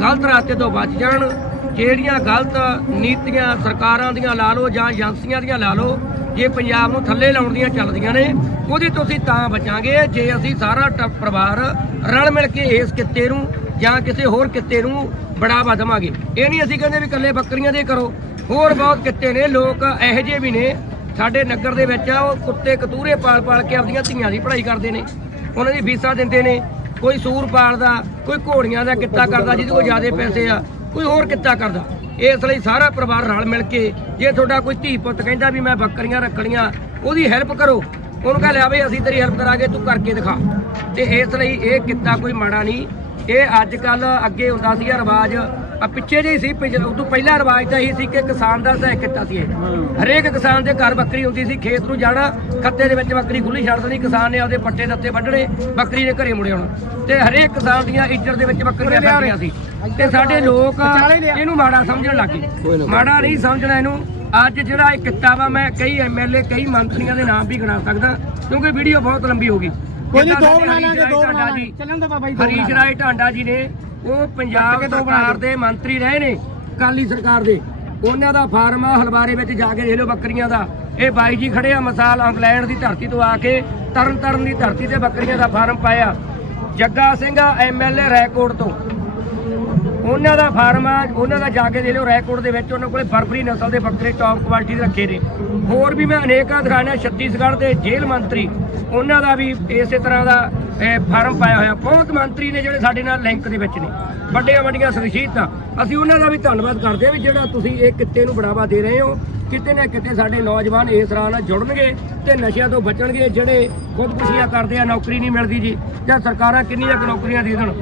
ਗਲਤ ਰਾਸਤੇ ਤੋਂ ਬਚ ਜਾਣ। ਜਿਹੜੀਆਂ ਗਲਤ ਨੀਤੀਆਂ ਸਰਕਾਰਾਂ ਦੀਆਂ ਲਾ ਲਓ ਜਾਂ ਏਜੰਸੀਆਂ ਦੀਆਂ ਲਾ ਲਓ ਜੇ ਪੰਜਾਬ ਨੂੰ ਥੱਲੇ ਲਾਉਣ ਦੀਆਂ ਚੱਲਦੀਆਂ ਨੇ, ਉਹਦੀ ਤੁਸੀਂ ਤਾਂ ਬਚਾਂਗੇ। ਜੇ ਅਸੀਂ ਸਾਰਾ ਟ- ਪਰਿਵਾਰ ਰਲ ਮਿਲ ਕੇ ਇਸ ਕਿੱਤੇ ਨੂੰ ਜਾਂ ਕਿਸੇ ਹੋਰ ਕਿੱਤੇ ਨੂੰ ਬੜਾਵਾ ਦੇਵਾਂਗੇ। ਇਹ ਨਹੀਂ ਅਸੀਂ ਕਹਿੰਦੇ ਵੀ ਇਕੱਲੇ ਬੱਕਰੀਆਂ ਦੇ ਕਰੋ। ਹੋਰ ਬਹੁਤ ਕਿੱਤੇ ਨੇ, ਲੋਕ ਇਹੋ ਜਿਹੇ ਵੀ ਨੇ, ਸਾਡੇ ਨਗਰ ਦੇ ਵਿੱਚ ਉਹ ਕੁੱਤੇ ਕਤੂਰੇ ਪਾਲ ਪਾਲ ਕੇ ਆਪਣੀਆਂ ਧੀਆਂ ਦੀ ਪੜ੍ਹਾਈ ਕਰਦੇ ਨੇ। ਉਹਨਾਂ ਦੀ ਫੀਸਾਂ ਦਿੰਦੇ ਨੇ। ਕੋਈ ਸੂਰ ਪਾਲਦਾ, ਕੋਈ ਘੋੜੀਆਂ ਦਾ ਕਿੱਤਾ ਕਰਦਾ, ਜਿਹਦੇ ਕੋਲ ਜ਼ਿਆਦਾ ਪੈਸੇ ਆ, ਕੋਈ ਹੋਰ ਕਿੱਤਾ ਕਰਦਾ। ਇਸ ਲਈ ਸਾਰਾ ਪਰਿਵਾਰ ਰਲ ਮਿਲ ਕੇ ਜੇ ਤੁਹਾਡਾ ਕੋਈ ਧੀ ਪੁੱਤ ਕਹਿੰਦਾ ਵੀ ਮੈਂ ਬੱਕਰੀਆਂ ਰੱਖਣੀਆਂ, ਉਹਦੀ ਹੈਲਪ ਕਰੋ। ਉਹਨੂੰ ਕਹ ਲਿਆ ਬਈ ਅਸੀਂ ਤੇਰੀ ਹੈਲਪ ਕਰਾਂਗੇ, ਤੂੰ ਕਰਕੇ ਦਿਖਾ। ਤੇ ਇਸ ਲਈ ਇਹ ਕਿੱਤਾ ਕੋਈ ਮਾੜਾ ਨਹੀਂ। ਇਹ ਅੱਜ ਕੱਲ ਅੱਗੇ ਹੁੰਦਾ ਸੀਗਾ ਰਿਵਾਜ ਆ ਪਿੱਛੇ ਜਿਹੀ ਸੀ ਤੋਂ ਪਹਿਲਾ ਰਿਵਾਜ ਤਾਂ ਇਹ ਸੀ ਕਿ ਕਿਸਾਨ ਦਾ ਸਹਾਇਕ ਕਿੱਤਾ ਸੀ ਇਹ। ਹਰੇਕ ਕਿਸਾਨ ਦੇ ਘਰ ਬੱਕਰੀ ਹੁੰਦੀ ਸੀ ਖੇਤ ਨੂੰ ਜਾਣਾ ਖੱਤੇ ਦੇ ਵਿੱਚ ਬੱਕਰੀ ਖੁੱਲੀ ਛੱਡ ਦੇਣੀ ਕਿਸਾਨ ਨੇ ਆਪਦੇ ਪੱਟੇ ਦੱਤੇ ਵੱਢਣੇ ਬੱਕਰੀ ਦੇ ਘਰੇ ਮੁੜੇ ਆਉਣਾ। ਤੇ ਹਰੇਕ ਕਿਸਾਨ ਦੀਆਂ ਇੱਜ਼ਤ ਦੇ ਵਿੱਚ ਬੱਕਰੀਆਂ ਫਿਰਦੀਆਂ ਸੀ। ਤੇ ਸਾਡੇ ਲੋਕ ਇਹਨੂੰ ਮਾੜਾ ਸਮਝਣ ਲੱਗੇ ਮਾੜਾ ਨਹੀਂ ਸਮਝਣਾ ਇਹਨੂੰ। ਅੱਜ ਜਿਹੜਾ ਇਹ ਕਿੱਤਾ ਵਾ ਮੈਂ ਕਈ ਐਮਐਲਏ ਕਈ ਮੰਤਰੀਆਂ ਦੇ ਨਾਮ ਵੀ ਗਿਣਾ ਸਕਦਾ ਕਿਉਂਕਿ ਵੀਡੀਓ ਬਹੁਤ ਲੰਬੀ ਹੋ ਗਈ। ਕੋਈ ਨਹੀਂ ਦੋ ਬਣਾ ਲਾਂਗੇ ਦੋ ਬਣਾ ਜੀ, ਲਾਂਗੇ। ਚੱਲਣ ਦੋ ਬਾਬਾ ਜੀ ਹਰੀਸ਼ ਰਾਏ ਢਾਂਡਾ ਜੀ ਨੇ ਉਹ ਪੰਜਾਬ ਸਰਕਾਰ ਦੇ ਮੰਤਰੀ ਰਹੇ ਨੇ। ਅਕਾਲੀ ਸਰਕਾਰ ਦੇ। ਉਹਨਾਂ ਦਾ ਫਾਰਮ ਆ ਹਲਵਾਰੇ ਵਿੱਚ ਜਾ ਕੇ ਦੇਖ ਲਓ ਬੱਕਰੀਆਂ ਦਾ। ਇਹ ਬਾਈ ਜੀ ਖੜੇ ਆ ਮਿਸਾਲ ਇੰਗਲੈਂਡ ਦੀ ਧਰਤੀ ਤੋਂ ਆ ਕੇ ਤਰਨ ਤਰਨ ਦੀ ਧਰਤੀ ਤੇ ਬੱਕਰੀਆਂ ਦਾ ਫਾਰਮ ਪਾਇਆ। ਜੱਗਾ ਸਿੰਘ ਐਮਐਲਏ ਰੈਕੋਰਡ ਤੋਂ। ਉਹਨਾਂ ਦਾ ਫਾਰਮ ਆ ਉਹਨਾਂ ਦਾ ਜਾ ਕੇ ਦੇ ਲਿਓ ਰੈਕੋਰਡ ਦੇ ਵਿੱਚ ਉਹਨਾਂ ਕੋਲੇ ਬਰਬਰੀ ਨਸਲ ਦੇ ਬੱਕਰੇ ਟੌਪ ਕੁਆਲਿਟੀ ਦੇ ਰੱਖੇ ਨੇ। ਹੋਰ ਵੀ ਮੈਂ ਅਨੇਕਾਂ ਦਿਖਾਣਾ ਛੱਤੀਸਗੜ੍ਹ ਦੇ ਜੇਲ੍ਹ ਮੰਤਰੀ। ਉਹਨਾਂ ਦਾ ਵੀ ਇਸੇ ਤਰ੍ਹਾਂ ਦਾ ਇਹ, ਫਾਰਮ ਪਾਇਆ ਹੋਇਆ। ਬਹੁਤ ਮੰਤਰੀ ਨੇ ਜਿਹੜੇ ਸਾਡੇ ਨਾਲ ਲਿੰਕ ਦੇ ਵਿੱਚ ਨੇ। ਵੱਡੀਆਂ ਵੱਡੀਆਂ ਸ਼ਖਸੀਅਤਾਂ। ਅਸੀਂ ਉਹਨਾਂ ਦਾ ਵੀ ਧੰਨਵਾਦ ਕਰਦੇ ਹਾਂ ਵੀ ਜਿਹੜਾ ਤੁਸੀਂ ਇਹ ਕਿੱਤੇ ਨੂੰ ਬੜਾਵਾ ਦੇ ਰਹੇ ਹੋ। ਕਿਤੇ ਨਾ ਕਿਤੇ ਸਾਡੇ ਨੌਜਵਾਨ ਇਸ ਰਾਹ ਨਾਲ ਜੁੜਨਗੇ ਤੇ ਨਸ਼ਿਆਂ ਤੋਂ ਬਚਣਗੇ। ਜਿਹੜੇ ਖੁਦਕੁਸ਼ੀਆਂ ਕਰਦੇ ਆ ਨੌਕਰੀ ਨਹੀਂ ਮਿਲਦੀ ਜੀ। ਜਾਂ ਸਰਕਾਰਾਂ ਕਿੰਨੀਆਂ ਕੁ ਨੌਕਰੀਆਂ ਦੇ ਦੇਣ।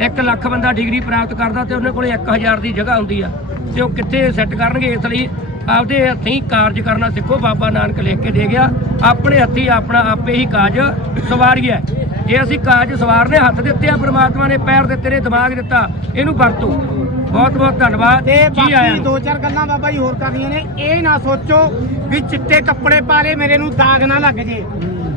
1 ਲੱਖ ਬੰਦਾ ਡਿਗਰੀ ਪ੍ਰਾਪਤ ਕਰਦਾ ਤੇ ਉਹਨੇ ਕੋਲੇ 1000 ਦੀ ਜਗ੍ਹਾ ਹੁੰਦੀ ਆ। ਤੇ ਉਹ ਕਿੱਥੇ ਸੈੱਟ ਕਰਨਗੇ? ਇਸ ਲਈ ਆਪਦੇ ਹੱਥੀਂ ਕਾਰਜ ਕਰਨਾ ਸਿੱਖੋ। ਬਾਬਾ ਨਾਨਕ ਲਿਖ ਕੇ ਦੇ ਗਿਆ। ਆਪਣੇ ਹੱਥੀਂ ਆਪਣਾ ਆਪੇ ਹੀ ਕਾਜ ਸਵਾਰੀਏ। ਜੇ ਅਸੀਂ ਕਾਜ ਸਵਾਰਨੇ ਹੱਥ ਦਿੱਤੇ ਆ ਪ੍ਰਮਾਤਮਾ ਨੇ ਪੈਰ ਦਿੱਤੇ ਨੇ ਦਿਮਾਗ ਦਿੱਤਾ ਇਹਨੂੰ ਵਰਤੋ। ਬਹੁਤ ਬਹੁਤ ਧੰਨਵਾਦ। ਤੇ ਜੀ ਆਇਆਂ ਬਾਕੀ ਨੂੰ। ਦੋ ਚਾਰ ਗੱਲਾਂ ਬਾਬਾ ਜੀ ਹੋਰ ਕਰਨੀਆਂ ਨੇ। ਇਹ ਨਾ ਸੋਚੋ ਵੀ ਚਿੱਟੇ ਕੱਪੜੇ ਪਾ ਲਏ ਮੇਰੇ ਨੂੰ ਦਾਗ ਨਾ ਲੱਗ ਜੇ।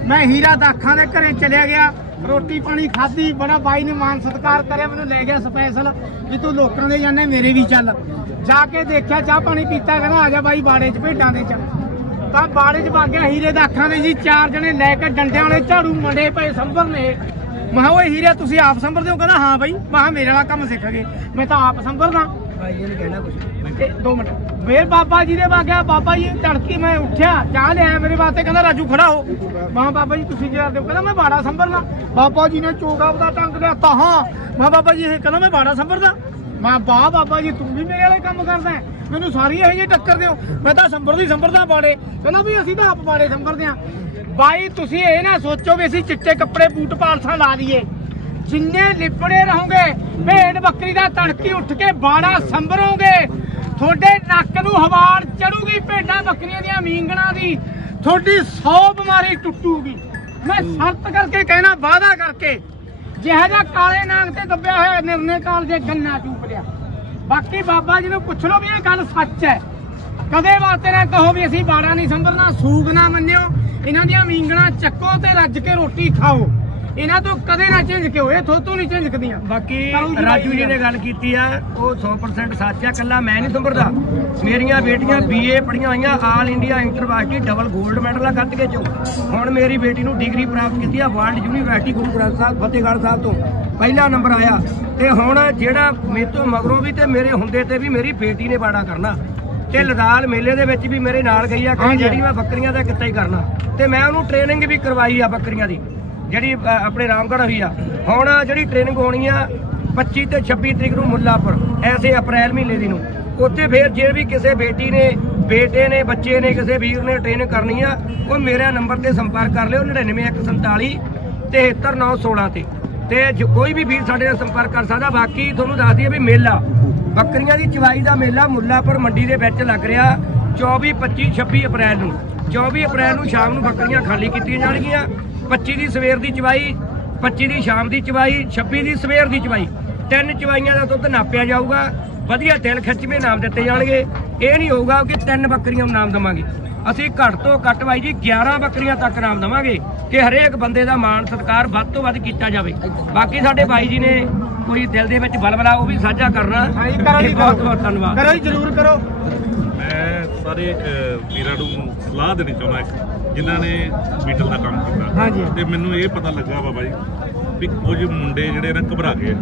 ਮੈਂ ਹੀਰਾ ਦਾਖਾਂ ਦੇ ਘਰੇ ਚਲਿਆ ਗਿਆ ਰੋਟੀ ਪਾਣੀ ਖਾਧੀ ਬੜਾ ਬਾਈ ਨੇ ਮਾਨ ਸਤਿਕਾਰ ਕਰਿਆ ਮੈਨੂੰ ਲੈ ਗਿਆ ਸਪੈਸ਼ਲ ਵੀ ਤੂੰ ਲੋਕਾਂ ਦੇ ਜਾਣੇ ਮੇਰੇ ਵੀ ਚੱਲ। ਜਾ ਕੇ ਦੇਖਿਆ ਚਾਹ ਪਾਣੀ ਪੀਤਾ ਕਹਿੰਦਾ ਆ ਜਾ ਬਾਈ ਬਾੜੇ 'ਚ ਭੇਡਾਂ ਦੇ ਚ। ਤਾਂ ਬਾੜੇ 'ਚ ਵਗ ਗਿਆ ਹੀਰੇ ਦਾਖਾਂ ਦੇ ਜੀ ਚਾਰ ਜਣੇ ਲੈ ਕੇ ਡੰਡਿਆਂ ਵਾਲੇ ਝਾੜੂ ਮੰਡੇ ਪਏ ਸੰਭਰ ਨੇ ਮੈਂ ਕਿਹਾ ਓਏ ਹੀਰੇ ਤੁਸੀਂ ਆਪ ਸੰਭਰਦੇ ਹੋ? ਕਹਿੰਦਾ ਹਾਂ ਬਾਈ। ਮੈਂ ਕਿਹਾ ਮੇਰੇ ਵਾਲਾ ਕੰਮ ਸਿੱਖ ਗਏ ਮੈਂ ਤਾਂ ਆਪ ਸੰਭਰਦਾ ਭਾਈ ਜੀ ਨੇ ਕਹਿਣਾ ਕੁਝ ਦੋ ਮਿੰਟ। ਫੇਰ ਬਾਬਾ ਜੀ ਦੇ ਵਾਗਿਆ ਬਾਬਾ ਜੀ ਤੜਕੀ ਮੈਂ ਉੱਠਿਆ ਚਾਹ ਲਿਆ ਮੇਰੇ ਵਾਸਤੇ ਕਹਿੰਦਾ ਰਾਜੂ ਖੜਾ ਹੋ। ਮਾਂ ਬਾਬਾ ਜੀ ਤੁਸੀਂ ਕੀ ਕਰਦੇ ਹੋ? ਕਹਿੰਦਾ ਮੈਂ ਬਾੜਾ ਸੰਭਰਨਾ ਬਾਬਾ ਜੀ ਨੇ ਚੋਗਾ ਉਹਦਾ ਟੰਗ ਲਿਆ ਤਾਂ ਹਾਂ। ਮਾਂ ਬਾਬਾ ਜੀ ਇਹ ਕਹਿੰਦਾ ਮੈਂ ਬਾੜਾ ਸੰਭਰਦਾ ਮੈਂ ਬਾ ਬਾਬਾ ਜੀ, ਤੂੰ ਵੀ ਮੇਰੇ ਵਾਲੇ ਕੰਮ ਕਰਦਾ ਹੈ। ਮੈਨੂੰ ਸਾਰੀ ਇਹ ਜਿਹੀ ਟੱਕਰ ਦਿਓ। ਮੈਂ ਤਾਂ ਸੰਭਰਦੀ ਸੰਭਰਦਾ ਬਾੜੇ। ਕਹਿੰਦਾ ਵੀ ਅਸੀਂ ਤਾਂ ਆਪ ਬਾੜੇ ਸੰਭਰਦੇ ਆ ਬਾਈ, ਤੁਸੀਂ ਇਹ ਨਾ ਸੋਚੋ ਵੀ ਅਸੀਂ ਚਿੱਟੇ ਕੱਪੜੇ, ਬੂਟ ਪਾਲਸਾ ਲਾ ਲਈਏ। ਜਿੰਨੇ ਲਿਪੜੇ ਰਹੋਗੇ, ਭੇਡ ਬੱਕਰੀ ਦਾ ਤੜਕੀ ਉੱਠ ਕੇ ਬਾੜਾ ਸੰਭਰੋਗੇ। ਤੁਹਾਡੇ ਨੱਕ ਨੂੰ ਹਵਾੜ ਚੜੂਗੀ ਭੇਡਾਂ ਬੱਕਰੀਆਂ ਦੀਆਂ ਮੀਂਗਣਾ ਦੀ। ਤੁਹਾਡੀ 100 ਬਿਮਾਰੀ ਟੁੱਟੂਗੀ। ਮੈਂ ਸ਼ਰਤ ਕਰਕੇ ਕਹਿਣਾ, ਵਾਅਦਾ ਕਰਕੇ ਜਿਹੜਾ ਜਿਹਾ ਕਾਲੇ ਨਾਗ ਤੇ ਦੱਬਿਆ ਹੋਇਆ ਨਿਰਨੇ ਕਾਲ ਦੇ ਗੰਨਾ ਚੂਪ ਲਿਆ। ਬਾਕੀ ਬਾਬਾ ਜੀ ਨੂੰ ਪੁੱਛ ਲਓ ਵੀ ਇਹ ਗੱਲ ਸੱਚ ਹੈ। ਕਦੇ ਵਾਸਤੇ ਨਾ ਕਹੋ ਵੀ ਅਸੀਂ ਬਾੜਾ ਨਹੀਂ ਸੰਭਰਨਾ ਸੂਗ ਨਾ ਮੰਨਿਓ, ਇਹਨਾਂ ਦੀਆਂ ਮੀਂਗਣਾ ਚੱਕੋ ਤੇ ਰੱਜ ਕੇ ਰੋਟੀ ਖਾਓ। ਇਹਨਾਂ ਤੋਂ ਕਦੇ ਨਾ ਝਿੰਜਕੇ ਹੋਏ ਥੋਤੋਂ ਨਹੀਂ ਝਿੰਜਕਦੀਆਂ। ਬਾਕੀ ਕਰੋ ਜੀ ਰਾਜੂ ਜੀ ਨੇ ਗੱਲ ਕੀਤੀ ਆ ਉਹ 100% ਸੱਚ ਆ ਕੱਲਾ ਮੈਂ ਨਹੀਂ ਸੰਭਰਦਾ। ਮੇਰੀਆਂ ਬੇਟੀਆਂ ਬੀਏ ਪੜੀਆਂ ਹੋਈਆਂ ਆਲ ਇੰਡੀਆ ਇੰਟਰਵਾਰਸਿਟੀ ਡਬਲ 골ਡ ਮੈਡਲ ਆ ਗੱਤਕੇ ਚੋਂ ਹੁਣ ਮੇਰੀ ਬੇਟੀ ਨੂੰ ਡਿਗਰੀ ਪ੍ਰਾਪਤ ਕੀਤੀ ਆ ਵਰਲਡ ਯੂਨੀਵਰਸਿਟੀ ਗੁਰੂ ਗ੍ਰੰਥ ਸਾਹਿਬ ਫਤਿਹਗੜ੍ਹ ਸਾਹਿਬ ਤੋਂ। ਪਹਿਲਾ ਨੰਬਰ ਆਇਆ। ਤੇ ਹੁਣ ਜਿਹੜਾ ਮੇਰੇ ਤੋਂ ਮਗਰੋਂ ਵੀ ਤੇ ਮੇਰੇ ਹੁੰਦੇ ਤੇ ਵੀ ਮੇਰੀ ਬੇਟੀ ਨੇ ਬਾੜਾ ਕਰਨਾ। ਤੇ ਲਦਾਲ ਮੇਲੇ ਦੇ ਵਿੱਚ ਵੀ ਮੇਰੇ ਨਾਲ ਗਈ ਆ ਕਿ। ਜਿਹੜੀ ਮੈਂ ਬੱਕਰੀਆਂ ਦਾ ਕਿੱਤਾ ਹੀ ਕਰਨਾ। ਤੇ ਮੈਂ ਉਹਨੂੰ ਟ੍ਰੇਨਿੰਗ ਵੀ ਕਰਵਾਈ ਆ ਬੱਕਰੀਆਂ ਦੀ। ਜਿਹੜੀ ਆਪਣੇ ਰਾਮਗੜ੍ਹ ਹੋਈ ਆ। ਹੁਣ ਜਿਹੜੀ ਟ੍ਰੇਨਿੰਗ ਹੋਣੀ ਆ 25 ਤੇ 26 ਤਰੀਕ ਨੂੰ ਮੁੱਲਾਪੁਰ, ਐਸੇ ਅਪ੍ਰੈਲ ਮਹੀਨੇ ਦੀ ਨੂੰ। ਉੱਥੇ ਫੇਰ ਜੇ ਵੀ ਕਿਸੇ ਬੇਟੀ ਨੇ, ਬੇਟੇ ਨੇ, ਬੱਚੇ ਨੇ, ਕਿਸੇ ਵੀਰ ਨੇ ਟ੍ਰੇਨਿੰਗ ਕਰਨੀ ਆ, ਉਹ ਮੇਰੇ ਨੰਬਰ ਤੇ ਸੰਪਰਕ ਕਰ ਲਿਓ 99147 73916 ਤੇ। ਤੇ ਜੋ, ਕੋਈ ਵੀ ਵੀਰ ਸਾਡੇ ਨਾਲ ਸੰਪਰਕ ਕਰ ਸਕਦਾ, ਬਾਕੀ ਤੁਹਾਨੂੰ ਦੱਸ ਦਈਏ ਵੀ ਮੇਲਾ, ਬੱਕਰੀਆਂ ਦੀ ਚਵਾਈ ਦਾ ਮੇਲਾ ਮੁੱਲਾਪੁਰ ਮੰਡੀ ਦੇ ਵਿੱਚ ਲੱਗ ਰਿਹਾ 24 25 26 ਅਪ੍ਰੈਲ ਨੂੰ। 24 ਅਪ੍ਰੈਲ ਨੂੰ ਸ਼ਾਮ ਨੂੰ ਬੱਕਰੀਆਂ ਖਾਲੀ ਕੀਤੀਆਂ ਜਾਣਗੀਆਂ 25 ਦੀ ਸਵੇਰ ਦੀ ਚਵਾਈ 25 ਦੀ ਸ਼ਾਮ ਦੀ ਚਵਾਈ 26 ਦੀ ਸਵੇਰ ਦੀ ਚਵਾਈ। ਤਿੰਨ ਚਵਾਈਆਂ ਦਾ ਦੁੱਧ ਨਾਪਿਆ ਜਾਊਗਾ। ਵਧੀਆ ਦਿਲ ਖਿੱਚਵੇਂ ਨਾਮ ਦਿੱਤੇ ਜਾਣਗੇ। ਇਹ ਨਹੀਂ ਹੋਊਗਾ ਕਿ ਤਿੰਨ ਬੱਕਰੀਆਂ ਨੂੰ ਨਾਮ ਦਵਾਂਗੇ। ਅਸੀਂ ਘੱਟ ਤੋਂ ਘੱਟ ਬਾਈ ਜੀ 11 ਬੱਕਰੀਆਂ ਤੱਕ ਨਾਮ ਦਵਾਂਗੇ ਕਿ ਹਰੇਕ ਬੰਦੇ ਦਾ ਮਾਣ ਸਤਿਕਾਰ ਵੱਧ ਤੋਂ ਵੱਧ ਕੀਤਾ ਜਾਵੇ। ਬਾਕੀ ਸਾਡੇ ਬਾਈ ਜੀ ਨੇ ਕੋਈ ਦਿਲ ਦੇ ਵਿੱਚ ਬਲਬਲਾ ਉਹ ਵੀ ਸਾਂਝਾ ਕਰਨਾ। ਬਹੁਤ ਬਹੁਤ ਧੰਨਵਾਦ। ਕਰੋ ਜੀ ਜ਼ਰੂਰ ਕਰੋ। ਮੈਂ ਸਾਰੇ ਵੀਰਾਂ ਨੂੰ ਸਲਾਹ ਦੇਣੀ ਚਾਹੁੰਦਾ ਇੱਕ। ਜਿਨ੍ਹਾਂ ਨੇ ਬੀਟਲ ਦਾ ਕੰਮ ਕੀਤਾ ਹਾਂਜੀ। ਤੇ ਮੈਨੂੰ ਇਹ ਪਤਾ ਲੱਗਾ ਬਾਬਾ ਜੀ ਵੀ ਕੁਝ ਮੁੰਡੇ ਜਿਹੜੇ ਨਾ ਘਬਰਾ ਗਏ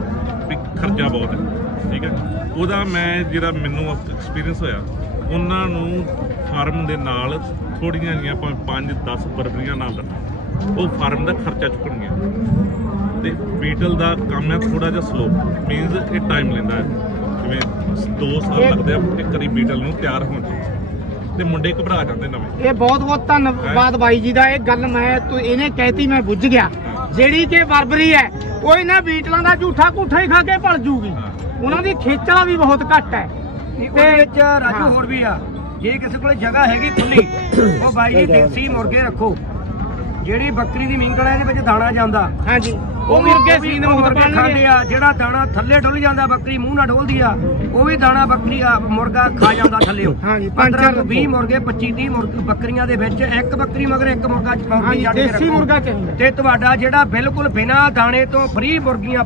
ਵੀ ਖਰਚਾ ਬਹੁਤ ਹੈ ਠੀਕ ਹੈ ਉਹਦਾ ਮੈਂ ਜਿਹੜਾ ਮੈਨੂੰ ਐਕਸਪੀਰੀਅੰਸ ਹੋਇਆ ਉਹਨਾਂ ਨੂੰ ਫਾਰਮ ਦੇ ਨਾਲ ਥੋੜੀਆਂ ਭਾਵੇਂ 5 10 ਬਰਬਰੀਆਂ ਨਾਲ ਰੱਖੋ ਉਹ ਫਾਰਮ ਦਾ ਖਰਚਾ ਚੁੱਕਣਗੇ ਤੇ ਬੀਟਲ ਦਾ ਕੰਮ ਹੈ ਥੋੜਾ ਜਿਹਾ ਸਲੋ ਮੀਨਸ ਇਹ ਟਾਈਮ ਲੈਂਦਾ ਹੈ ਜਿਵੇਂ 2 ਸਾਲ ਲੱਗਦੇ ਆ ਇੱਕ ਵਾਰੀ ਬੀਟਲ ਨੂੰ ਤਿਆਰ ਹੋਣ 'ਚ। ਤੇ ਮੁੰਡੇ ਘਬਰਾ ਜਾਂਦੇ ਨਵੇਂ। ਇਹ ਬਹੁਤ ਬਹੁਤ ਧੰਨਵਾਦ ਬਾਈ ਜੀ ਦਾ ਇਹ ਗੱਲ ਮੈਂ ਤੂੰ ਇਹਨੇ ਕਹਿਤੀ ਮੈਂ ਬੁੱਝ ਗਿਆ। ਜਿਹੜੀ ਕਿ ਬਰਬਰੀ ਹੈ ਉਹ ਇਹਨਾਂ ਬੀਟਲਾਂ ਦਾ ਝੂਠਾ ਕੂਠਾ ਹੀ ਖਾ ਕੇ ਭਲ ਜੂਗੀ। ਉਹਨਾਂ ਦੀ ਖੇਚਲਾ ਵੀ ਬਹੁਤ ਘੱਟ ਹੈ। ਉਹਦੇ ਵਿੱਚ ਰਾਜੂ। ਹੋਰ ਵੀ ਆ। ਜੇ ਕਿਸੇ ਕੋਲੇ ਜਗ੍ਹਾ ਹੈਗੀ ਖੁੱਲੀ <coughs> ਉਹ ਬਾਈ ਜੀ ਦੇਸੀ ਮੁਰਗੇ ਰੱਖੋ। ਜਿਹੜੀ ਬੱਕਰੀ ਦੀ ਮਿੰਗਣ ਹੈ ਇਹਦੇ ਵਿੱਚ ਦਾਣਾ ਜਾਂਦਾ। ਹਾਂਜੀ। ਉਹ ਵੀ ਸੀਨ ਉਹ ਮੁਰਗੇ ਖਾਂਦੇ ਆ। ਜਿਹੜਾ ਦਾਣਾ ਥੱਲੇ ਡੁੱਲ ਜਾਂਦਾ ਬੱਕਰੀ ਮੂੰਹ ਨਾਲ ਡੋਲਦੀ ਆ ਉਹ ਵੀ ਦਾਣਾ ਬੱਕਰੀ ਆ ਮੁਰਗਾ ਖਾ ਜਾਂਦਾ ਥੱਲੇ ਹਾਂਜੀ, ਪੰਜ 15 ਚਾਰ ਤੋਂ 20 ਮੁਰਗੇ 25 30 ਮੁਰਗੇ ਬੱਕਰੀਆਂ ਦੇ ਵਿੱਚ ਇੱਕ ਬੱਕਰੀ ਮਗਰ ਇੱਕ ਮੁਰਗਾ ਚਪਾਉਣੀ ਹਾਂਜੀ ਛੱਡ ਕੇ ਦੇਸੀ। ਮੁਰਗਾ ਚਾਹੀਦਾ। ਤੇ ਤੁਹਾਡਾ ਜਿਹੜਾ ਬਿਲਕੁਲ ਬਿਨਾ ਦਾਣੇ ਤੋਂ ਫ੍ਰੀ ਮੁਰਗੀਆਂ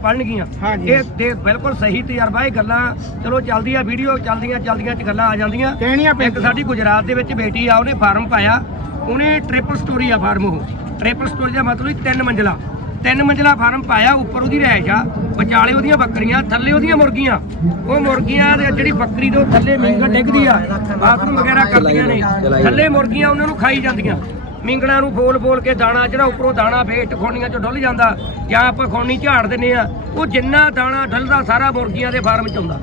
ਹਾਂਜੀ। ਇਹ ਤੇ ਬਿਲਕੁਲ ਸਹੀ ਤਜਰਬਾ ਇਹ ਗੱਲਾਂ ਚਲੋ ਚੱਲਦੀ ਆ ਵੀਡੀਓ ਚੱਲਦੀਆਂ ਚੱਲਦੀਆਂ ਚ ਗੱਲਾਂ ਆ ਜਾਂਦੀਆਂ। ਕਹਿਣੀਆਂ ਇੱਕ ਸਾਡੀ ਗੁਜਰਾਤ ਦੇ ਵਿੱਚ ਬੇਟੀ ਆ ਉਹਨੇ ਫਾਰਮ ਪਾਇਆ ਉਹਨੇ ਟ੍ਰਿਪਲ ਸਟੋਰੀ ਆ ਫਾਰਮ ਉਹ। ਟ੍ਰਿਪਲ ਸਟੋਰੀ ਦਾ ਮਤਲਬ ਹੀ ਤਿੰਨ ਮੰਜ਼ਲਾ। ਤਿੰਨ ਮੰਜ਼ਲਾ ਫਾਰਮ ਪਾਇਆ, ਉੱਪਰ ਉਹਦੀ ਰਹਿائش ਆ, ਵਿਚਾਲੇ ਉਹਦੀਆਂ ਬੱਕਰੀਆਂ, ਥੱਲੇ ਉਹਦੀਆਂ ਮੁਰਗੀਆਂ। ਉਹ ਮੁਰਗੀਆਂ ਦੇ ਜਿਹੜੀ ਬੱਕਰੀ ਦੇ ਥੱਲੇ ਮਿੰਗਣ ਡਿੱਗਦੀ ਆ, ਬਾਥਰੂਮ ਵਗੈਰਾ ਕਰਦੀਆਂ ਨੇ, ਥੱਲੇ ਮੁਰਗੀਆਂ ਉਹਨਾਂ ਨੂੰ ਖਾਈ ਜਾਂਦੀਆਂ। ਮਿੰਗਣਾ ਨੂੰ ਬੋਲ ਬੋਲ ਕੇ ਦਾਣਾ, ਜਿਹੜਾ ਉੱਪਰੋਂ ਦਾਣਾ ਫੇਟ ਖੋਣੀਆਂ ਚੋਂ ਡੁੱਲ ਜਾਂਦਾ, ਜਾਂ ਆਪਾਂ ਖੋਣੀ ਝਾੜ ਦਿੰਨੇ ਆ, ਉਹ ਜਿੰਨਾ ਦਾਣਾ ਡੁੱਲਦਾ, ਸਾਰਾ ਮੁਰਗੀਆਂ ਦੇ ਫਾਰਮ ਚ ਹੁੰਦਾ।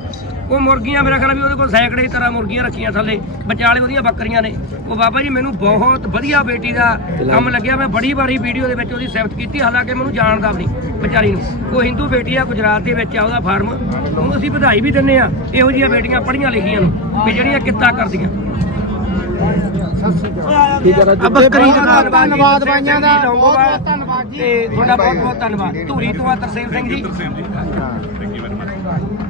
ਉਹ ਮੁਰਗੀਆਂ ਮੇਰਾ ਖਿਆਲ ਵੀ ਉਹਦੇ ਕੋਲ ਸੈਂਕੜੇ ਤਰ੍ਹਾਂ ਮੁਰਗੀਆਂ ਰੱਖੀਆਂ ਥੱਲੇ। ਵਿਚਾਲੇ ਉਹਦੀਆਂ ਬੱਕਰੀਆਂ ਨੇ। ਉਹ ਬਾਬਾ ਜੀ ਮੈਨੂੰ ਬਹੁਤ ਵਧੀਆ ਬੇਟੀ ਦਾ ਕੰਮ ਲੱਗਿਆ। ਮੈਂ ਬੜੀ ਵਾਰੀ ਵੀਡੀਓ ਦੇ ਵਿੱਚ ਉਹਦੀ ਸਿਫਤ ਕੀਤੀ ਹਾਲਾਂਕਿ ਮੈਨੂੰ ਜਾਣਦਾ ਵੀ ਨਹੀਂ ਵਿਚਾਰੀ ਨੂੰ। ਉਹ ਹਿੰਦੂ ਬੇਟੀ ਆ ਗੁਜਰਾਤ ਦੇ ਵਿੱਚ ਆ ਉਹਦਾ ਫਾਰਮ। ਉਹਨੂੰ ਅਸੀਂ ਵਧਾਈ ਵੀ ਦਿੰਨੇ ਆ ਇਹੋ ਜਿਹੀਆਂ ਬੇਟੀਆਂ ਪੜ੍ਹੀਆਂ ਲਿਖੀਆਂ ਨੂੰ ਵੀ ਜਿਹੜੀਆਂ ਕਿੱਤਾ ਕਰਦੀਆਂ। ਬੱਕਰੀ ਦਾ ਬਹੁਤ ਧੰਨਵਾਦ ਜੀ, ਬਾਈਆਂ ਦਾ। ਬਹੁਤ। ਬਹੁਤ ਧੰਨਵਾਦ ਜੀ। ਤੇ ਤੁਹਾਡਾ ਬਹੁਤ ਬਹੁਤ ਧੰਨਵਾਦ। ਧੂਰੀ ਤੋਂ ਆ Tarsem Singh ji. Thank you very much